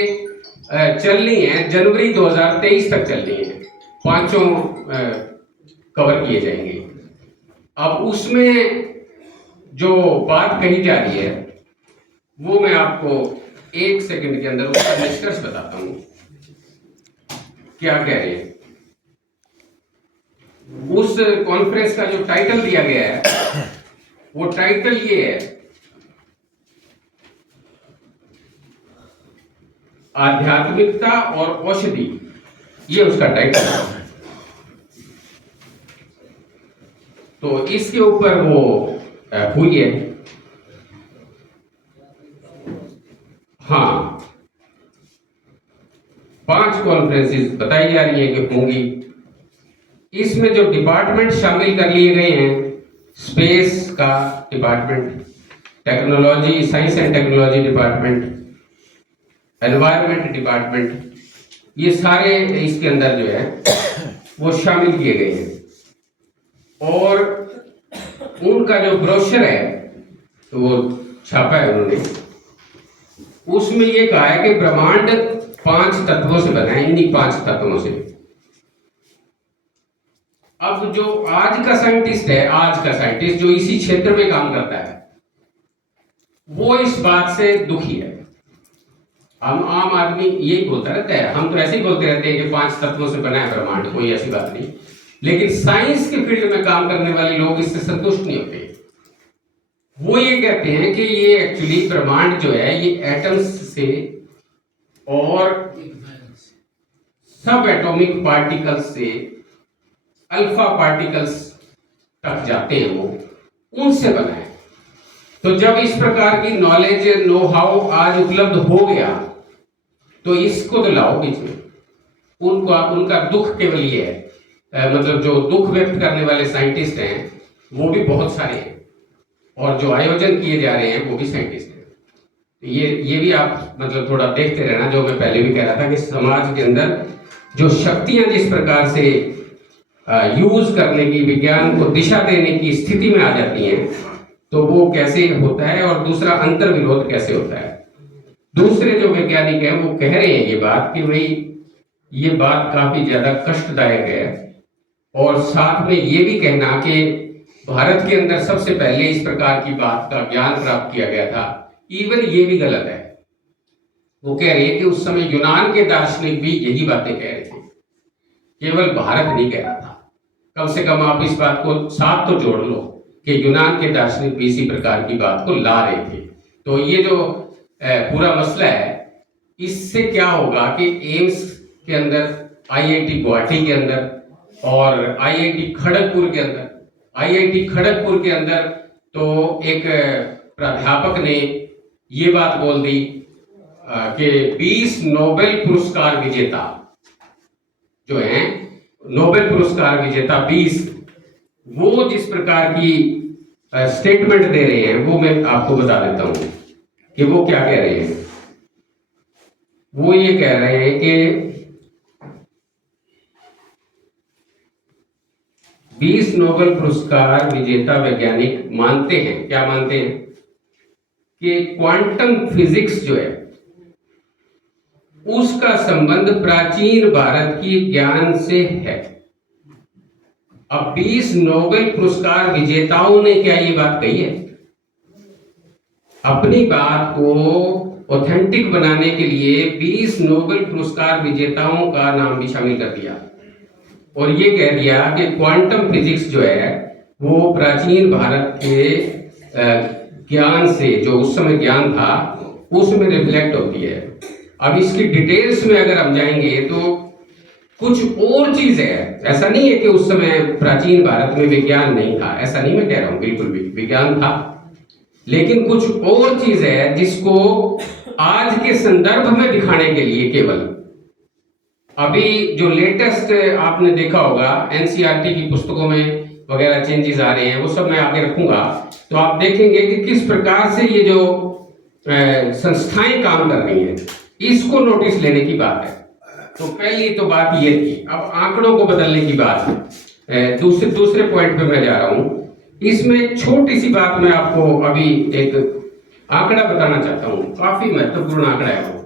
चल रही है, जनवरी 2023 तक चल रही है, 5 कवर किए जाएंगे। अब उसमें जो बात कही जा रही है वो मैं आपको 1 सेकंड के अंदर उसका निष्कर्ष बताता हूं, क्या कह रहे हैं। उस कॉन्फ्रेंस का जो टाइटल दिया गया है वो टाइटल ये है, आध्यात्मिकता और औषधि, ये उसका टाइटल है। तो इसके ऊपर वो हुई है। हाँ, 5 कॉन्फ्रेंसेस बताई जा रही है कि होंगी। इसमें जो डिपार्टमेंट शामिल कर लिए गए हैं, स्पेस का department, technology, science and technology department, environment department, ये सारे इसके अंदर जो है वो शामिल किए गए हैं। और उनका जो ब्रोशर है तो वो छापा है उन्होंने, उसमें ये कहा है कि ब्रह्मांड 5 तत्वों से बना है, इन्हीं 5 तत्वों से। अब जो आज का साइंटिस्ट जो इसी क्षेत्र में काम करता है, वो इस बात से दुखी है। हम आम आदमी यही बोलता रहता है, हम तो ऐसे ही बोलते रहते हैं कि 5 तत्वों से बना है ब्रह्मांड, कोई ऐसी बात नहीं। लेकिन साइंस के फील्ड में काम करने वाले लोग इससे संतुष्ट नहीं होते। वो ये कहते हैं कि ये एक्चुअली ब्रह्मांड जो है ये एटम्स से और सब एटॉमिक पार्टिकल्स से अल्फा पार्टिकल्स तक जाते हैं, वो उनसे बना है। तो जब इस प्रकार की नॉलेज, नो हाउ आज उपलब्ध हो गया, तो इसको तो लाओ बीच में। उनका दुख केवल ये है, मतलब जो दुख व्यक्त करने वाले साइंटिस्ट हैं वो भी बहुत सारे हैं, और जो आयोजन किए जा रहे हैं वो भी साइंटिस्ट हैं। ये भी आप मतलब थोड़ा देखते रहना, जो मैं पहले भी कह रहा था कि समाज के अंदर जो शक्तियां जिस प्रकार से यूज करने की, विज्ञान को दिशा देने की स्थिति में आ जाती हैं, तो वो कैसे होता है, और दूसरा अंतर विरोध कैसे होता है। दूसरे जो वैज्ञानिक हैं वो कह रहे हैं ये बात कि भाई ये बात काफी ज्यादा कष्टदायक है, और साथ में ये भी कहना कि भारत के अंदर सबसे पहले इस प्रकार की बात का ज्ञान प्राप्त किया गया था, इवन ये भी गलत है। वो कह रहे हैं कि उस समय यूनान के दार्शनिक भी यही बातें कह रहे थे, केवल भारत नहीं कह रहा था। कम से कम आप इस बात को साथ तो जोड़ लो कि यूनान के दार्शनिक भी इसी प्रकार की बात को ला रहे थे। तो ये जो पूरा मसला है, इससे क्या होगा कि एम्स के अंदर, IIT गुवाहाटी के अंदर और IIT खड़गपुर के अंदर तो एक प्राध्यापक ने ये बात बोल दी कि 20 नोबेल पुरस्कार विजेता जो हैं, नोबेल पुरस्कार विजेता 20, वो जिस प्रकार की स्टेटमेंट दे रहे हैं, वो मैं आपको बता देता हूं कि वो क्या कह रहे हैं। वो ये कह रहे हैं कि 20 नोबेल पुरस्कार विजेता वैज्ञानिक मानते हैं, क्या मानते हैं, कि क्वांटम फिजिक्स जो है उसका संबंध प्राचीन भारत की ज्ञान से है। अब 20 नोबेल पुरस्कार विजेताओं ने क्या ये बात कही है? अपनी बात को ऑथेंटिक बनाने के लिए 20 नोबेल पुरस्कार विजेताओं का नाम भी शामिल कर दिया, और ये कह दिया कि क्वांटम फिजिक्स जो है वो प्राचीन भारत के ज्ञान से, जो उस समय ज्ञान था, उसमें रिफ्लेक्ट होती है। अब इसकी डिटेल्स में अगर हम जाएंगे तो कुछ और चीज है। ऐसा नहीं है कि उस समय प्राचीन भारत में विज्ञान नहीं था, ऐसा नहीं मैं कह रहा हूं, बिल्कुल भी विज्ञान था, लेकिन कुछ और चीज है जिसको आज के संदर्भ में दिखाने के लिए केवल अभी जो लेटेस्ट आपने देखा होगा एनसीईआरटी की पुस्तकों में वगैरह चेंजेस आ रहे हैं, वो सब मैं आगे रखूंगा, तो आप देखेंगे कि किस प्रकार से ये जो संस्थाएं काम कर रही हैं, इसको नोटिस लेने की बात है। तो पहली तो बात ये थी। अब आंकड़ों को बदलने की बात है। दूसरे पॉइंट पे मैं जा रहा हूं। इसमें एक छोटी सी बात मैं आपको अभी एक आंकड़ा बताना चाहता हूं, काफी महत्वपूर्ण आंकड़ा है वो।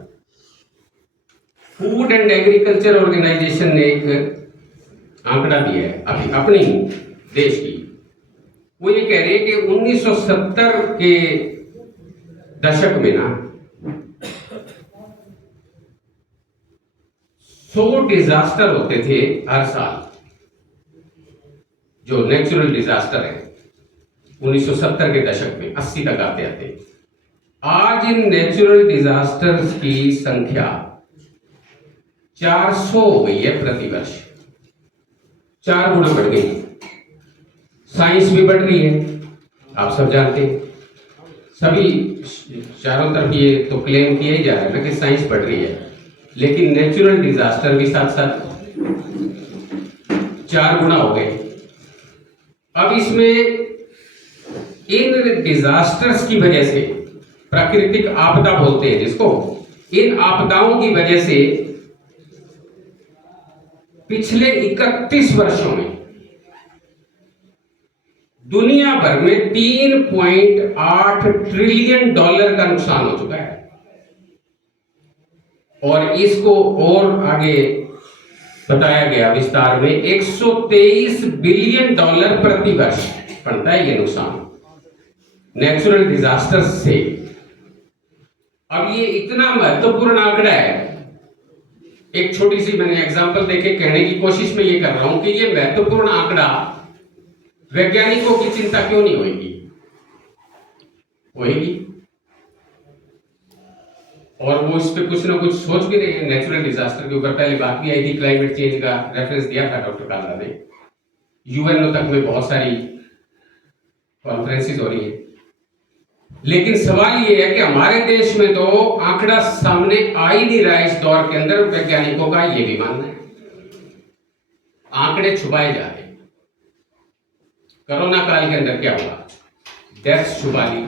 फूड एंड एग्रीकल्चर ऑर्गेनाइजेशन ने एक आंकड़ा दिया है अभी अपनी देश की। वो ये कह रहे हैं कि 1970 के दशक में ना 100 डिजास्टर होते थे हर साल, जो नेचुरल डिजास्टर है 1970 के दशक में 80 तक आते आते। आज इन नेचुरल डिजास्टर्स की संख्या 400 हो गई है प्रति वर्ष, 4 गुना बढ़ गई। साइंस भी बढ़ रही है, आप सब जानते हैं, सभी चारों तरफ ये तो क्लेम किया ही जा रहा है ना कि साइंस बढ़ रही है, लेकिन नेचुरल डिजास्टर भी साथ साथ 4 गुना हो गए। अब इसमें इन डिजास्टर्स की वजह से, प्राकृतिक आपदा बोलते हैं जिसको, इन आपदाओं की वजह से पिछले 31 वर्षों में दुनिया भर में $3.8 ट्रिलियन का नुकसान हो चुका है। और इसको और आगे बताया गया विस्तार में, $123 बिलियन प्रति वर्ष पड़ता है ये नुकसान नेचुरल डिजास्टर्स से। अब ये इतना महत्वपूर्ण आंकड़ा है, एक छोटी सी मैंने एग्जांपल देके कहने की कोशिश में ये कर रहा हूं कि ये महत्वपूर्ण आंकड़ा वैज्ञानिकों की चिंता क्यों नहीं होगी? होगी, और वो इस पे कुछ ना कुछ सोच भी रहे हैं नेचुरल डिजास्टर के ऊपर। पहले बात भी आई थी, क्लाइमेट चेंज का रेफरेंस दिया था डॉक्टर कालरा ने। यूएनओ तक में बहुत सारी कॉन्फ्रेंसेस हो रही है, लेकिन सवाल ये है कि हमारे देश में तो आंकड़ा सामने आ ही नहीं रहा है। इस दौर के अंदर वैज्ञानिकों का ये भी मानना है, आंकड़े छुपाए जा रहे हैं। कोरोना काल के अंदर क्या हुआ? डेथ्स छुपा ली,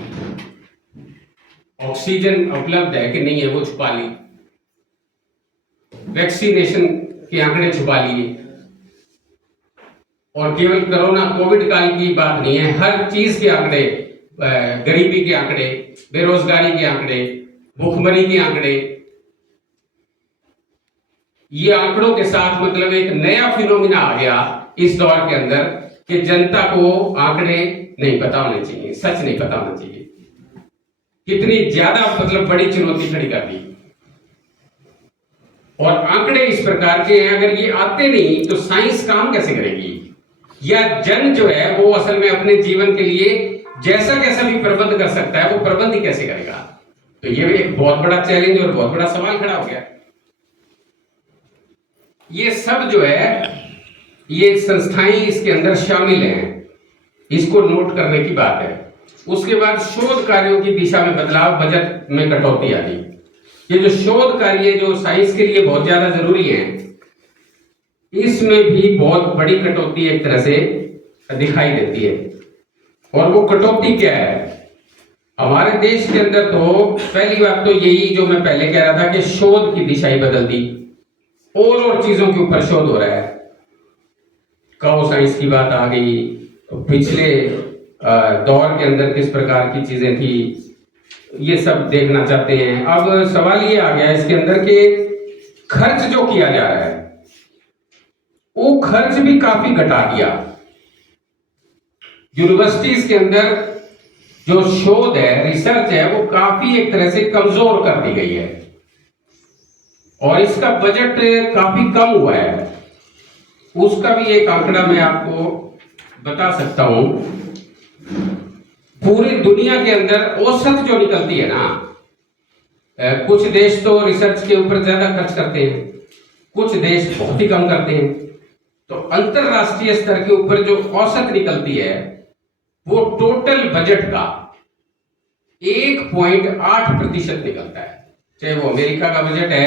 ऑक्सीजन उपलब्ध है कि नहीं है वो छुपा ली, वैक्सीनेशन के आंकड़े छुपा लिए। और केवल कोरोना कोविड काल की बात नहीं है, हर चीज के आंकड़े, गरीबी के आंकड़े, बेरोजगारी के आंकड़े, भूखमरी के आंकड़े, ये आंकड़ों के साथ मतलब एक नया फिनोमिना आ गया इस दौर के अंदर कि जनता को आंकड़े नहीं पता होने चाहिए, सच नहीं पता होना चाहिए। कितनी ज्यादा मतलब बड़ी चुनौती खड़ी कर दी। और आंकड़े इस प्रकार के हैं, अगर ये आते नहीं तो साइंस काम कैसे करेगी? या जन जो है वो असल में अपने जीवन के लिए जैसा कैसा भी प्रबंध कर सकता है, वो प्रबंध ही कैसे करेगा? तो ये भी एक बहुत बड़ा चैलेंज और बहुत बड़ा सवाल खड़ा हो गया। ये सब जो है, ये संस्थाएं इसके अंदर शामिल हैं, इसको नोट करने की बात है। उसके बाद शोध कार्यों की दिशा में बदलाव, बजट में कटौती आ गई। ये जो शोध कार्य जो साइंस के लिए बहुत ज्यादा जरूरी है, इसमें भी बहुत बड़ी कटौती एक तरह से दिखाई देती है। और वो कटौती क्या है? हमारे देश के अंदर तो पहली बात तो यही जो मैं पहले कह रहा था कि शोध की दिशा ही बदल दी, और चीजों के ऊपर शोध हो रहा है। काउ साइंस की बात आ गई, तो पिछले दौर के अंदर किस प्रकार की चीजें थी, ये सब देखना चाहते हैं। अब सवाल ये आ गया इसके अंदर कि खर्च जो किया जा रहा है, वो खर्च भी काफी घटा दिया। यूनिवर्सिटीज के अंदर जो शोध है, रिसर्च है, वो काफी एक तरह से कमजोर कर दी गई है, और इसका बजट काफी कम हुआ है। उसका भी एक आंकड़ा मैं आपको बता सकता हूं। पूरी दुनिया के अंदर औसत जो निकलती है ना, कुछ देश तो रिसर्च के ऊपर ज्यादा खर्च करते हैं, कुछ देश बहुत ही कम करते हैं। तो अंतरराष्ट्रीय स्तर के ऊपर जो औसत निकलती है वो टोटल बजट का 1.8% निकलता है। चाहे वो अमेरिका का बजट है,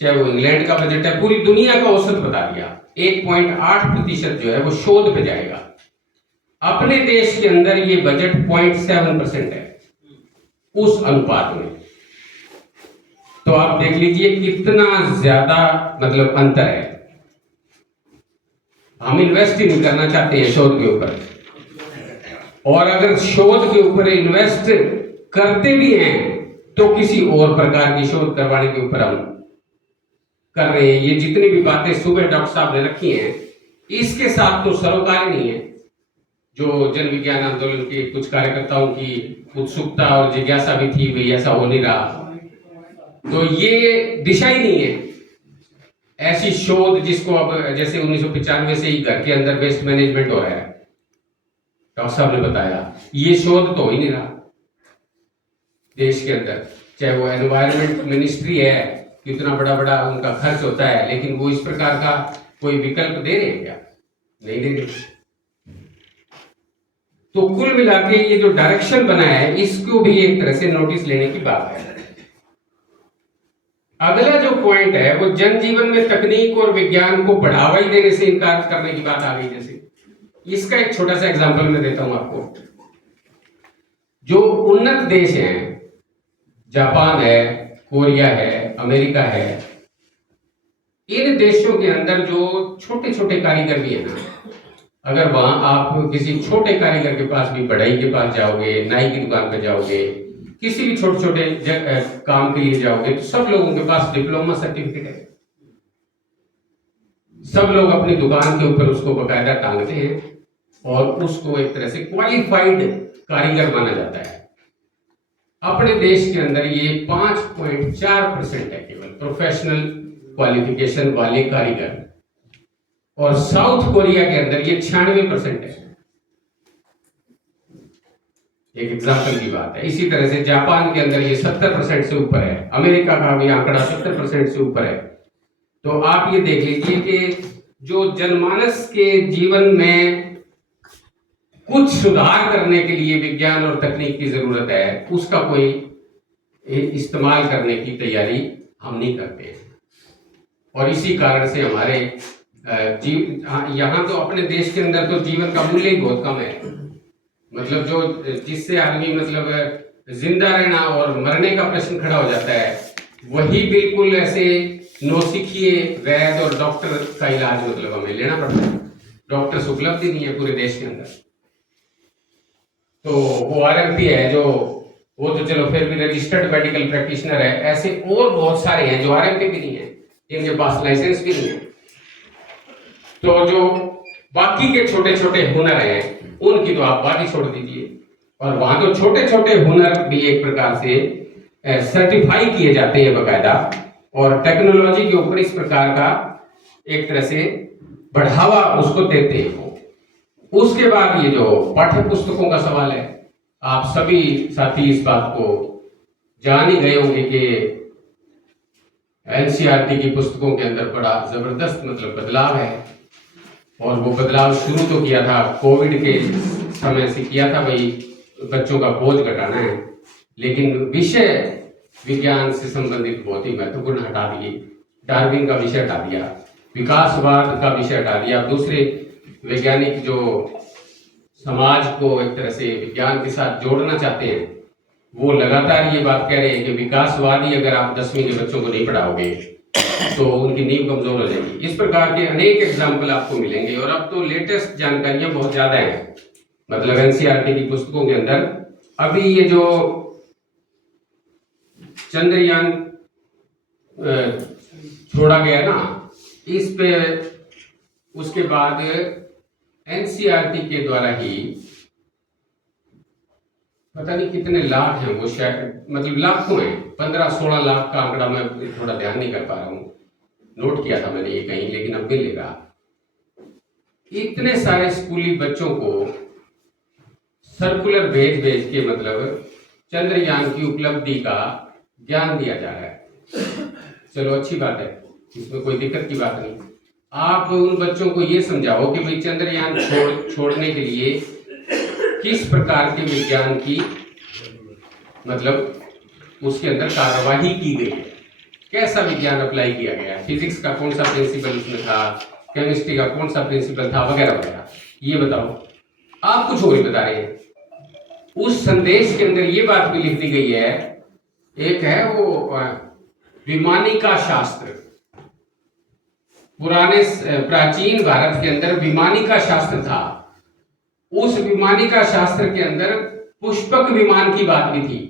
चाहे वो इंग्लैंड का बजट है, पूरी दुनिया का औसत बता दिया। 1.8% जो है वो शोध पे जाएगा। अपने देश के अंदर ये बजट 0.7% है उस अनुपात में। तो आप देख लीजिए कितना ज्यादा मतलब अंतर है। हम इन्वेस्ट ही नहीं करना चाहते हैं शोध के ऊपर, और अगर शोध के ऊपर इन्वेस्ट करते भी हैं तो किसी और प्रकार की शोध करवाने के ऊपर हम कर रहे हैं। ये जितनी भी बातें सुबह डॉक्टर साहब ने रखी हैं इसके साथ तो सरोकार नहीं है। जो जन विज्ञान आंदोलन के कुछ कार्यकर्ताओं की उत्सुकता और जिज्ञासा भी थी, भाई ऐसा हो नहीं रहा, तो ये दिशा ही नहीं है ऐसी शोध जिसको अब जैसे 1995 से ही घर के अंदर वेस्ट मैनेजमेंट हो रहा है, डॉक्टर साहब ने बताया, ये शोध तो हो ही नहीं रहा देश के अंदर। चाहे वो एनवायरमेंट मिनिस्ट्री है, कितना बड़ा बड़ा उनका खर्च होता है, लेकिन वो इस प्रकार का कोई विकल्प दे रहे हैं क्या? नहीं दे रहे। तो कुल मिला के ये जो डायरेक्शन बना है इसको भी एक तरह से नोटिस लेने की बात है। अगला जो पॉइंट है वो जनजीवन में तकनीक और विज्ञान को बढ़ावा ही देने से इनकार करने की बात आ गई। जैसे इसका एक छोटा सा एग्जांपल मैं देता हूं आपको। जो उन्नत देश हैं, जापान है, कोरिया है, अमेरिका है, इन देशों के अंदर जो छोटे छोटे कारीगर भी है ना, अगर वहां आप किसी छोटे कारीगर के पास भी, बढ़ई के पास जाओगे, नाई की दुकान पे जाओगे, किसी भी छोटे छोटे काम के लिए जाओगे, तो सब लोगों के पास डिप्लोमा सर्टिफिकेट है। सब लोग अपनी दुकान के ऊपर उसको बकायदा टांगते हैं और उसको एक तरह से क्वालिफाइड कारीगर माना जाता है। अपने देश के अंदर ये 5.4% है केवल प्रोफेशनल क्वालिफिकेशन वाले कारीगर, और साउथ कोरिया के अंदर ये 96% है। एक एग्जाम्पल की बात है। इसी तरह से जापान के अंदर ये 70% से ऊपर है, अमेरिका का भी आंकड़ा 70% से ऊपर है। तो आप ये देख लीजिए कि जो जनमानस के जीवन में कुछ सुधार करने के लिए विज्ञान और तकनीक की जरूरत है, उसका कोई इस्तेमाल करने की तैयारी हम नहीं करते हैं। और इसी कारण से हमारे यहाँ तो अपने देश के अंदर तो जीवन का मूल्य ही बहुत कम है। मतलब जो जिससे आदमी मतलब जिंदा रहना और मरने का प्रश्न खड़ा हो जाता है, वही बिल्कुल ऐसे नौसिखिए वैद्य और डॉक्टर का इलाज मतलब हमें लेना पड़ता है। डॉक्टर्स उपलब्ध ही नहीं है पूरे देश के अंदर। तो वो आरएमपी है जो, वो तो चलो फिर भी रजिस्टर्ड मेडिकल प्रैक्टिशनर है। ऐसे और बहुत सारे हैं जो आरएमपी भी नहीं है, जिनके पास लाइसेंस भी नहीं है। तो जो बाकी के छोटे छोटे हुनर हैं उनकी तो आप बात ही छोड़ दीजिए। और वहां तो छोटे छोटे हुनर भी एक प्रकार से सर्टिफाई किए जाते हैं बकायदा, और टेक्नोलॉजी के ऊपर इस प्रकार का एक तरह से बढ़ावा उसको देते हैं। उसके बाद ये जो पाठ्य पुस्तकों का सवाल है, आप सभी साथी इस बात को जान ही गए होंगे कि एनसीईआरटी की पुस्तकों के अंदर बड़ा जबरदस्त मतलब बदलाव है। और वो बदलाव शुरू तो किया था कोविड के समय से किया था, भाई बच्चों का बोझ घटाना है, लेकिन विषय विज्ञान से संबंधित बहुत ही महत्वपूर्ण हटा दिए। डार्विन का विषय हटा दिया, विकासवाद का विषय हटा दिया। दूसरे वैज्ञानिक जो समाज को एक तरह से विज्ञान के साथ जोड़ना चाहते हैं, वो लगातार ये बात कह रहे हैं कि विकासवादी अगर आप 10वीं के बच्चों को नहीं पढ़ाओगे तो उनकी नींव कमजोर हो जाएगी। इस प्रकार के अनेक एग्जाम्पल आपको मिलेंगे। और अब तो लेटेस्ट जानकारियां बहुत ज्यादा हैं, मतलब एनसीईआरटी की पुस्तकों के अंदर अभी ये जो चंद्रयान छोड़ा गया ना, इस पे उसके बाद एनसीईआरटी के द्वारा ही पता नहीं कितने लाख हैं, वो शायद मतलब लाखों हैं, 15-16 लाख का आंकड़ा मैं थोड़ा ध्यान नहीं कर पा रहा हूँ, नोट किया था मैंने ये कहीं, लेकिन अब मिलेगा। इतने सारे स्कूली बच्चों को सर्कुलर भेज भेज के मतलब चंद्रयान की उपलब्धि का ज्ञान दिया जा रहा है। चलो अच्छी बात है, इसमें कोई दिक्कत की बात नहीं। आप उन बच्चों को ये समझाओ कि भाई चंद्रयान छोड़ने के लिए किस प्रकार के विज्ञान की मतलब उसके अंदर कार्यवाही की गई है, कैसा विज्ञान अप्लाई किया गया, फिजिक्स का कौन सा प्रिंसिपल उसमें था, केमिस्ट्री का कौन सा प्रिंसिपल था, वगैरह वगैरह, ये बताओ। आप कुछ और ही बता रहे हैं। उस संदेश के अंदर ये बात भी लिख दी गई है, एक है वो विमानिका शास्त्र। पुराने प्राचीन भारत के अंदर विमानिका शास्त्र था। उस विमानिका शास्त्र के अंदर पुष्पक विमान की बात भी थी,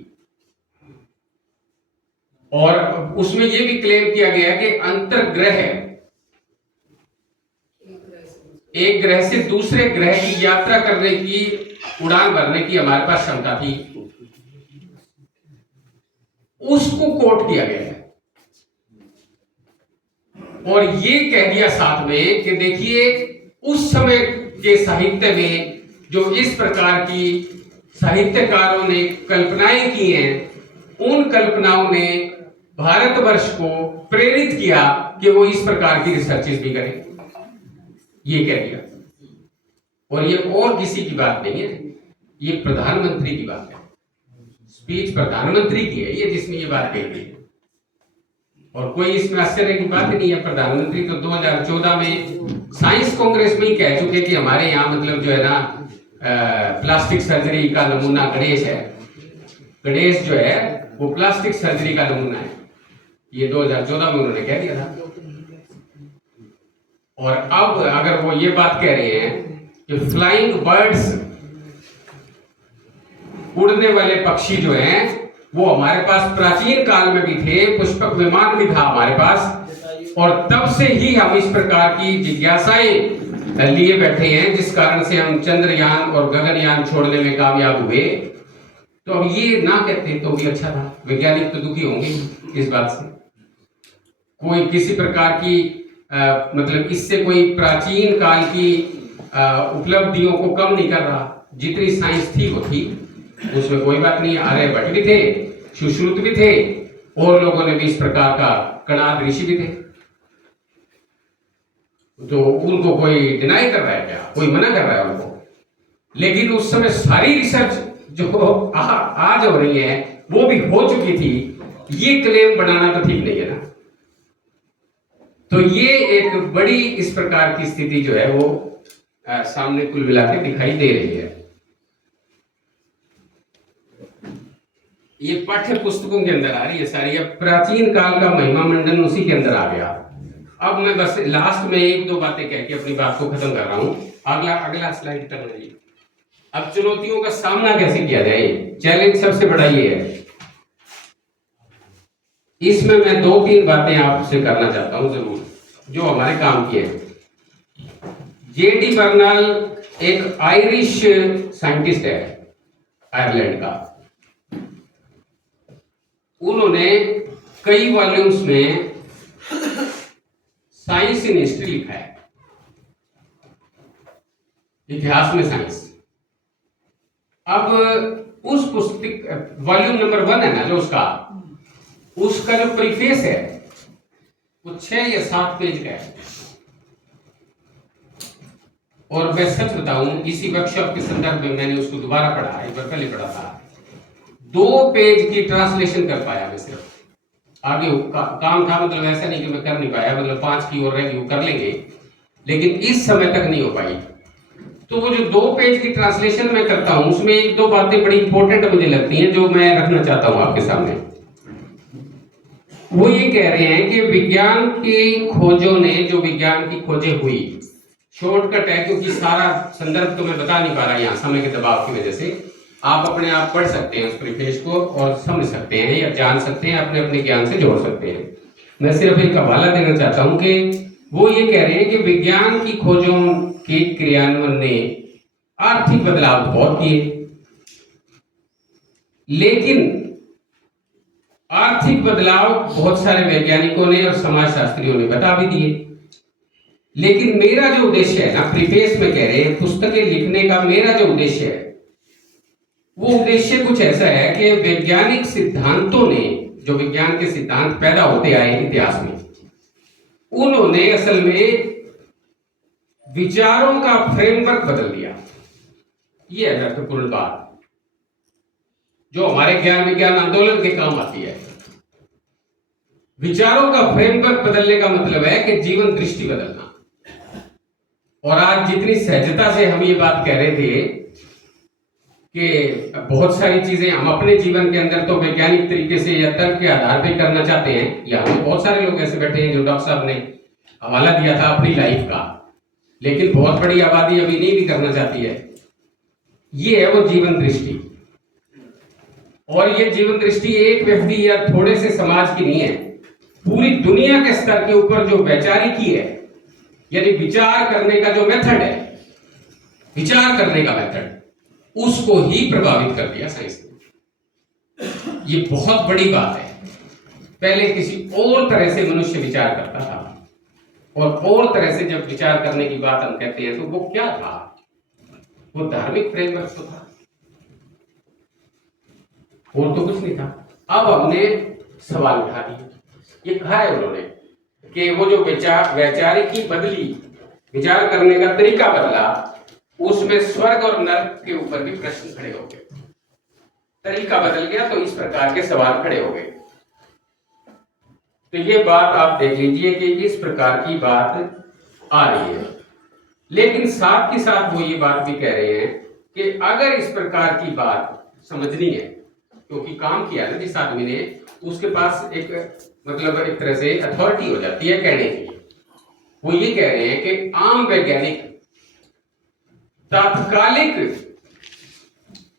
और उसमें यह भी क्लेम किया गया कि अंतर्ग्रह, एक ग्रह से दूसरे ग्रह की यात्रा करने की, उड़ान भरने की हमारे पास क्षमता थी। उसको कोट किया गया है और ये कह दिया साथ में कि देखिए उस समय के साहित्य में जो इस प्रकार की साहित्यकारों ने कल्पनाएं की हैं, उन कल्पनाओं ने भारतवर्ष को प्रेरित किया कि वो इस प्रकार की रिसर्चेस भी करें। ये कह दिया, और ये और किसी की बात नहीं है, ये प्रधानमंत्री की बात है। स्पीच प्रधानमंत्री की है ये, जिसमें ये बात कही गई, और कोई इसमें आश्चर्य की बात नहीं है। प्रधानमंत्री तो 2014 में साइंस कांग्रेस में ही कह चुके कि हमारे यहाँ मतलब जो है ना प्लास्टिक सर्जरी का नमूना गणेश है। गणेश जो है वो प्लास्टिक सर्जरी का नमूना है, ये 2014 में उन्होंने कह दिया था। और अब अगर वो ये बात कह रहे हैं कि फ्लाइंग बर्ड्स, उड़ने वाले पक्षी जो हैं वो हमारे पास प्राचीन काल में भी थे, पुष्पक विमान भी था हमारे पास, और तब से ही हम इस प्रकार की जिज्ञासाएं लिए बैठे हैं, जिस कारण से हम चंद्रयान और गगनयान छोड़ने में कामयाब हुए। तो अब ये ना कहते तो भी अच्छा था। वैज्ञानिक तो दुखी होंगे इस बात से। कोई किसी प्रकार की मतलब इससे कोई प्राचीन काल की उपलब्धियों को कम नहीं कर रहा। जितनी साइंस थी वो थी, उसमें कोई बात नहीं। आर्यभट्ट भी थे, सुश्रुत भी थे, और लोगों ने भी इस प्रकार का, कणाद ऋषि भी थे। तो उनको कोई डिनाई कर रहा है क्या? कोई मना कर रहा है उनको? लेकिन उस समय सारी रिसर्च जो आज हो रही है वो भी हो चुकी थी। ये क्लेम बनाना तो ठीक नहीं है ना। तो ये एक बड़ी इस प्रकार की स्थिति जो है वो सामने कुल मिला के दिखाई दे रही है। ये पाठ्य पुस्तकों के अंदर आ रही है सारी। अब प्राचीन काल का महिमा मंडन उसी के अंदर आ गया। अब मैं बस लास्ट में एक दो बातें कह के अपनी बात को खत्म कर रहा हूं। अगला स्लाइड करना चाहिए। अब चुनौतियों का सामना कैसे किया जाए, चैलेंज सबसे बड़ा ये है। इसमें मैं 2-3 बातें आपसे करना चाहता हूं जरूर, जो हमारे काम की है। जेडी बर्नल एक आयरिश साइंटिस्ट है, आयरलैंड का। उन्होंने कई वॉल्यूम्स में साइंस इन हिस्ट्री लिखा है, इतिहास में साइंस। अब उस पुस्तक वॉल्यूम नंबर 1 है ना जो उसका जो प्रीफेस है वो 6 या 7 पेज का है। और मैं सच बताऊं, इसी वर्कशॉप के संदर्भ में मैंने उसको दोबारा पढ़ा, एक बार पहले पढ़ा था। 2 पेज की ट्रांसलेशन कर पाया मैं सिर्फ। आगे काम था, मतलब ऐसा नहीं कि मैं कर नहीं पाया, मतलब 5 की और रहेगी वो कर लेंगे, लेकिन इस समय तक नहीं हो पाई। तो वो जो 2 पेज की ट्रांसलेशन मैं करता हूं, उसमें 1-2 बातें बड़ी इंपॉर्टेंट मुझे लगती हैं जो मैं रखना चाहता हूं आपके सामने। वो ये कह रहे हैं कि विज्ञान की खोजों ने, जो विज्ञान की खोजें हुई, शॉर्टकट है क्योंकि सारा संदर्भ तो मैं बता नहीं पा रहा यहाँ समय के दबाव की वजह से। आप अपने आप पढ़ सकते हैं उस प्रीफेस को और समझ सकते हैं या जान सकते हैं, अपने अपने ज्ञान से जोड़ सकते हैं। मैं सिर्फ एक हवाला देना चाहता हूं कि वो ये कह रहे हैं कि विज्ञान की खोजों के क्रियान्वयन ने आर्थिक बदलाव बहुत किए, लेकिन आर्थिक बदलाव बहुत सारे वैज्ञानिकों ने और समाजशास्त्रियों ने बता भी दिए। लेकिन मेरा जो उद्देश्य है ना, प्रीफेस में कह रहे हैं पुस्तकें लिखने का मेरा जो उद्देश्य है, वो उद्देश्य कुछ ऐसा है कि वैज्ञानिक सिद्धांतों ने जो विज्ञान के सिद्धांत पैदा होते आए इतिहास में, उन्होंने असल में विचारों का फ्रेमवर्क बदल दिया। ये है महत्वपूर्ण बात जो हमारे ज्ञान विज्ञान आंदोलन के काम आती है। विचारों का फ्रेमवर्क बदलने का मतलब है कि जीवन दृष्टि बदलना। और आज जितनी सहजता से हम ये बात कह रहे थे कि बहुत सारी चीजें हम अपने जीवन के अंदर तो वैज्ञानिक तरीके से या तर्क के आधार पर करना चाहते हैं, यहाँ पे बहुत सारे लोग ऐसे बैठे हैं जो डॉक्टर साहब ने हवाला दिया था अपनी लाइफ का, लेकिन बहुत बड़ी आबादी अभी नहीं भी करना चाहती है। ये है वो जीवन दृष्टि। और ये जीवन दृष्टि एक व्यक्ति या थोड़े से समाज की नहीं है, पूरी दुनिया के स्तर के ऊपर जो वैचारिकी है, यानी विचार करने का जो मेथड है, विचार करने का मेथड, उसको ही प्रभावित कर दिया साइंस ने। ये बहुत बड़ी बात है। पहले किसी और तरह से मनुष्य विचार करता था, और तरह से जब विचार करने की बात हम कहते हैं तो वो क्या था? वो धार्मिक फ्रेमवर्क तो था, और तो कुछ नहीं था। अब हमने सवाल उठा दिए। ये कहा है उन्होंने कि वो जो वैचारिकी बदली, विचार करने का तरीका बदला, उसमें स्वर्ग और नरक के ऊपर भी प्रश्न खड़े हो गए। तरीका बदल गया तो इस प्रकार के सवाल खड़े हो गए। तो ये बात आप देख लीजिए कि इस प्रकार की बात आ रही है। लेकिन साथ ही साथ वो ये बात भी कह रहे हैं कि अगर इस प्रकार की बात समझनी है, क्योंकि काम किया ना जिस आदमी ने, उसके पास एक मतलब एक तरह से अथॉरिटी हो जाती है कहने की। वो ये कह रहे हैं कि आम वैज्ञानिक तात्कालिक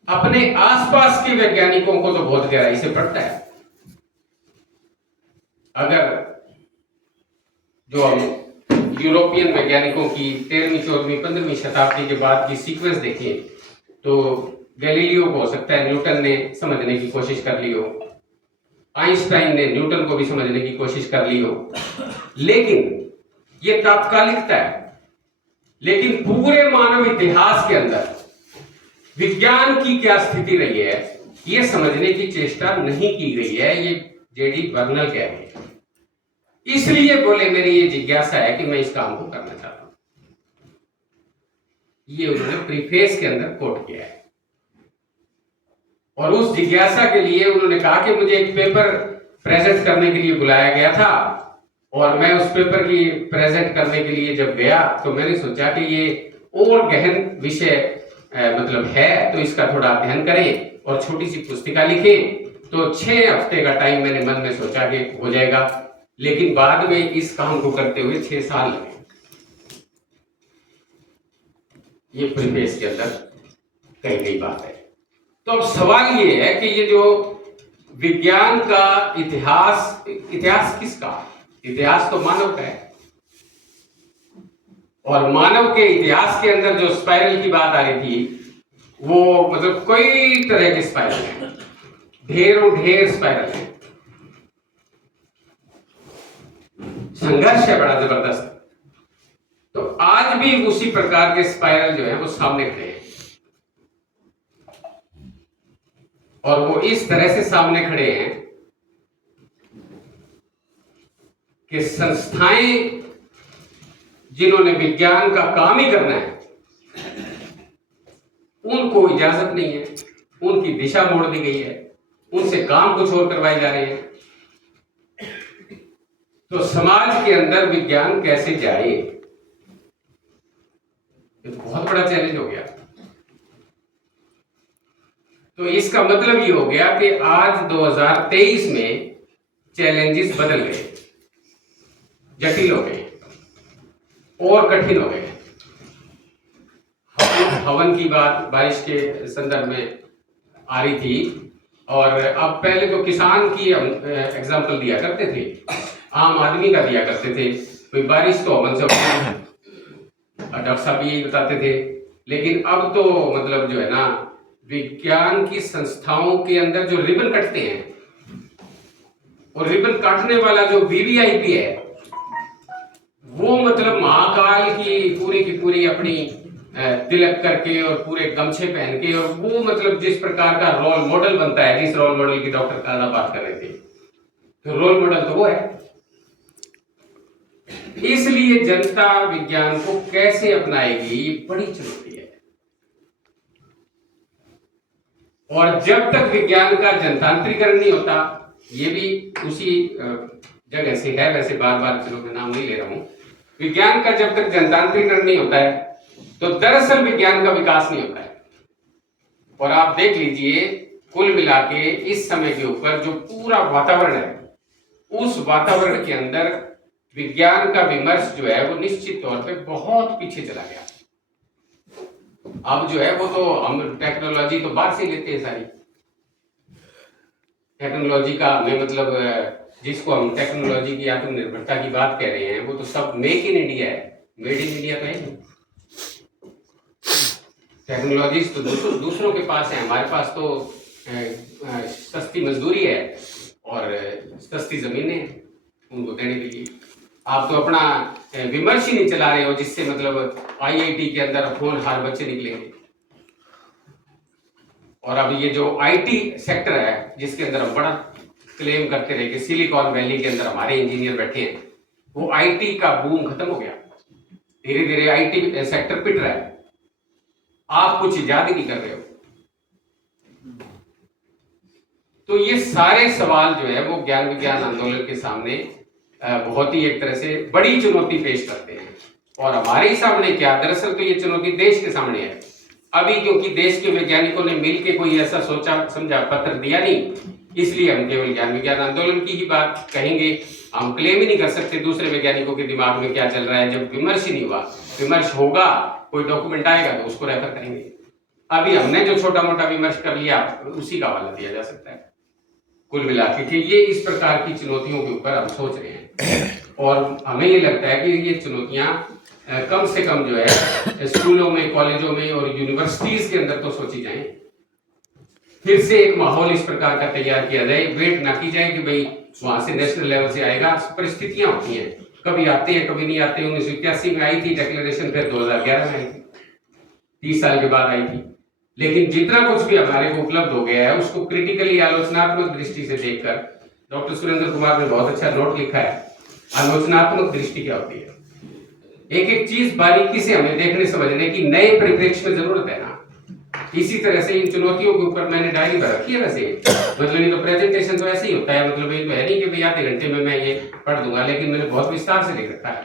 अपने आसपास के वैज्ञानिकों को तो बहुत गहराई से पढ़ता है। अगर जो हम यूरोपियन वैज्ञानिकों की 13वीं 14वीं 15वीं शताब्दी के बाद की सीक्वेंस देखें तो गैलीलियो को हो सकता है न्यूटन ने समझने की कोशिश कर ली हो, आइंस्टाइन ने न्यूटन को भी समझने की कोशिश कर ली हो, लेकिन ये तात्कालिकता है। लेकिन पूरे मानव इतिहास के अंदर विज्ञान की क्या स्थिति रही है, ये समझने की चेष्टा नहीं की गई है। ये जेडी बर्नल कह रहे हैं। इसलिए बोले मेरी ये जिज्ञासा है कि मैं इस काम को करना चाहता हूं। ये उन्होंने प्रीफेस के अंदर कोट किया है। और उस जिज्ञासा के लिए उन्होंने कहा कि मुझे एक पेपर प्रेजेंट करने के लिए बुलाया गया था, और मैं उस पेपर की प्रेजेंट करने के लिए जब गया तो मैंने सोचा कि ये और गहन विषय मतलब है, तो इसका थोड़ा अध्ययन करें और छोटी सी पुस्तिका लिखें। तो 6 हफ्ते का टाइम मैंने मन में सोचा कि हो जाएगा, लेकिन बाद में इस काम को करते हुए 6 साल लगे। ये प्रीफेस के अंदर कही गई बात है। तो अब सवाल ये है कि ये जो विज्ञान का इतिहास किसका? इतिहास तो मानव का है, और मानव के इतिहास के अंदर जो स्पाइरल की बात आ रही थी, वो मतलब कई तरह के स्पाइरल हैं, ढेरों ढेर स्पाइरल है। संघर्ष है बड़ा जबरदस्त। तो आज भी उसी प्रकार के स्पाइरल जो है वो सामने खड़े हैं, और वो इस तरह से सामने खड़े हैं कि संस्थाएं जिन्होंने विज्ञान का काम ही करना है, उनको इजाजत नहीं है, उनकी दिशा मोड़ दी गई है, उनसे काम कुछ और करवाए जा रहे हैं। तो समाज के अंदर विज्ञान कैसे जाए, ये बहुत बड़ा चैलेंज हो गया। तो इसका मतलब ये हो गया कि आज 2023 में चैलेंजेस बदल गए, जटिल हो गए और कठिन हो गए। हवन की बात बारिश के संदर्भ में आ रही थी, और अब पहले तो किसान की एग्जाम्पल दिया करते थे, आम आदमी का दिया करते थे, कोई बारिश तो हवन से होती, डॉक्टर साहब यही बताते थे। लेकिन अब तो मतलब जो है ना, विज्ञान की संस्थाओं के अंदर जो रिबन कटते हैं, और रिबन काटने वाला जो वीवीआईपी है, वो मतलब महाकाल की पूरी अपनी तिलक करके और पूरे गमछे पहन के, और वो मतलब जिस प्रकार का रोल मॉडल बनता है, जिस रोल मॉडल की डॉक्टर काला बात कर रहे थे, तो रोल मॉडल तो वो है। इसलिए जनता विज्ञान को कैसे अपनाएगी, ये बड़ी चुनौती है। और जब तक विज्ञान का जनतांत्रीकरण नहीं होता, ये भी उसी जगह से है, वैसे बार बार चलो मैं नाम नहीं ले रहा हूं, विज्ञान का जब तक जनतांत्रीकरण नहीं होता है तो दरअसल विज्ञान का विकास नहीं होता है। और आप देख लीजिए, कुल मिला के इस समय के ऊपर जो पूरा वातावरण है, उस वातावरण के अंदर विज्ञान का विमर्श जो है वो निश्चित तौर पे बहुत पीछे चला गया। अब जो है वो तो हम टेक्नोलॉजी तो बाहर से लेते हैं सारी। टेक्नोलॉजी का मैं मतलब जिसको हम टेक्नोलॉजी की आत्मनिर्भरता की बात कह रहे हैं, वो तो सब मेक इन इंडिया है, मेड इन इंडिया तो है नहीं। टेक्नोलॉजीज तो दूसरों के पास है, हमारे पास तो सस्ती मजदूरी है और सस्ती जमीनें हैं उनको देने के लिए। आप तो अपना विमर्श ही नहीं चला रहे हो, जिससे मतलब आईआईटी के अंदर होनहार बच्चे निकलेंगे। और अब ये जो आईटी सेक्टर है, जिसके अंदर हम बड़ा क्लेम करते रहे कि सिलिकॉन वैली के अंदर हमारे इंजीनियर बैठे हैं, वो आईटी का बूम खत्म हो गया। धीरे धीरे आईटी सेक्टर पिट रहा है, आप कुछ इजाद ही नहीं कर रहे हो। तो ये सारे सवाल जो है वो ज्ञान विज्ञान आंदोलन के सामने बहुत ही एक तरह से बड़ी चुनौती पेश करते हैं। और हमारे सामने क्या, दरअसल तो ये चुनौती देश के सामने है अभी, क्योंकि देश के वैज्ञानिकों ने मिलकर कोई ऐसा सोचा समझा पत्र दिया नहीं, इसलिए हम केवल ज्ञान विज्ञान आंदोलन की ही बात कहेंगे। हम क्लेम ही नहीं कर सकते दूसरे वैज्ञानिकों के दिमाग में क्या चल रहा है, जब विमर्श ही नहीं हुआ। विमर्श होगा, कोई डॉक्यूमेंट आएगा तो उसको रेफर करेंगे। अभी हमने जो छोटा मोटा विमर्श कर लिया, उसी का हवाला दिया जा सकता है। कुल मिला के ये इस प्रकार की चुनौतियों के ऊपर हम सोच रहे हैं, और हमें ये लगता है कि ये चुनौतियां कम से कम जो है स्कूलों में, कॉलेजों में और यूनिवर्सिटीज के अंदर तो सोची जाए। फिर से एक माहौल इस प्रकार का तैयार किया जाए, वेट ना की जाए कि भाई वहां से नेशनल लेवल से आएगा। परिस्थितियां होती हैं, कभी आते हैं कभी नहीं आते। 1981 में आई थी डिक्लेरेशन, फिर 2011 में आई थी, 30 साल के बाद आई थी। लेकिन जितना कुछ भी हमारे को उपलब्ध हो गया है, उसको क्रिटिकली आलोचनात्मक दृष्टि से देखकर, डॉक्टर सुरेंद्र कुमार ने बहुत अच्छा नोट लिखा है, आलोचनात्मक दृष्टि क्या होती है। एक एक चीज बारीकी से हमें देखने समझने की नए परिप्रेक्ष्य में जरूरत है ना। इसी तरह से इन चुनौतियों के ऊपर मैंने डायरी भर रखी है वैसे, मतलब नहीं तो प्रेजेंटेशन तो ऐसे ही होता है, मतलब ये तो है नहीं कि भाई आधे घंटे में मैं ये पढ़ दूंगा, लेकिन मैंने बहुत विस्तार से लिख रखा है,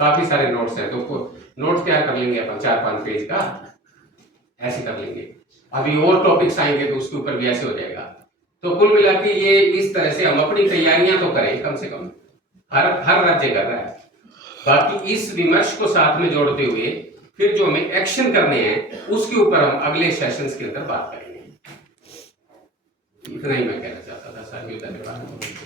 काफी सारे नोट्स हैं। तो नोट्स तैयार कर लेंगे अपन 4-5 पेज का, ऐसे कर लेंगे। अभी और टॉपिक्स आएंगे तो उसके ऊपर भी ऐसे हो जाएगा। तो कुल मिला के ये इस तरह से हम अपनी तैयारियां तो करें, कम से कम हर राज्य कर रहा है। बाकी इस विमर्श को साथ में जोड़ते हुए फिर जो हमें एक्शन करने हैं उसके ऊपर हम अगले सेशंस के अंदर बात करेंगे। इतना ही मैं कहना चाहता था। धन्यवाद।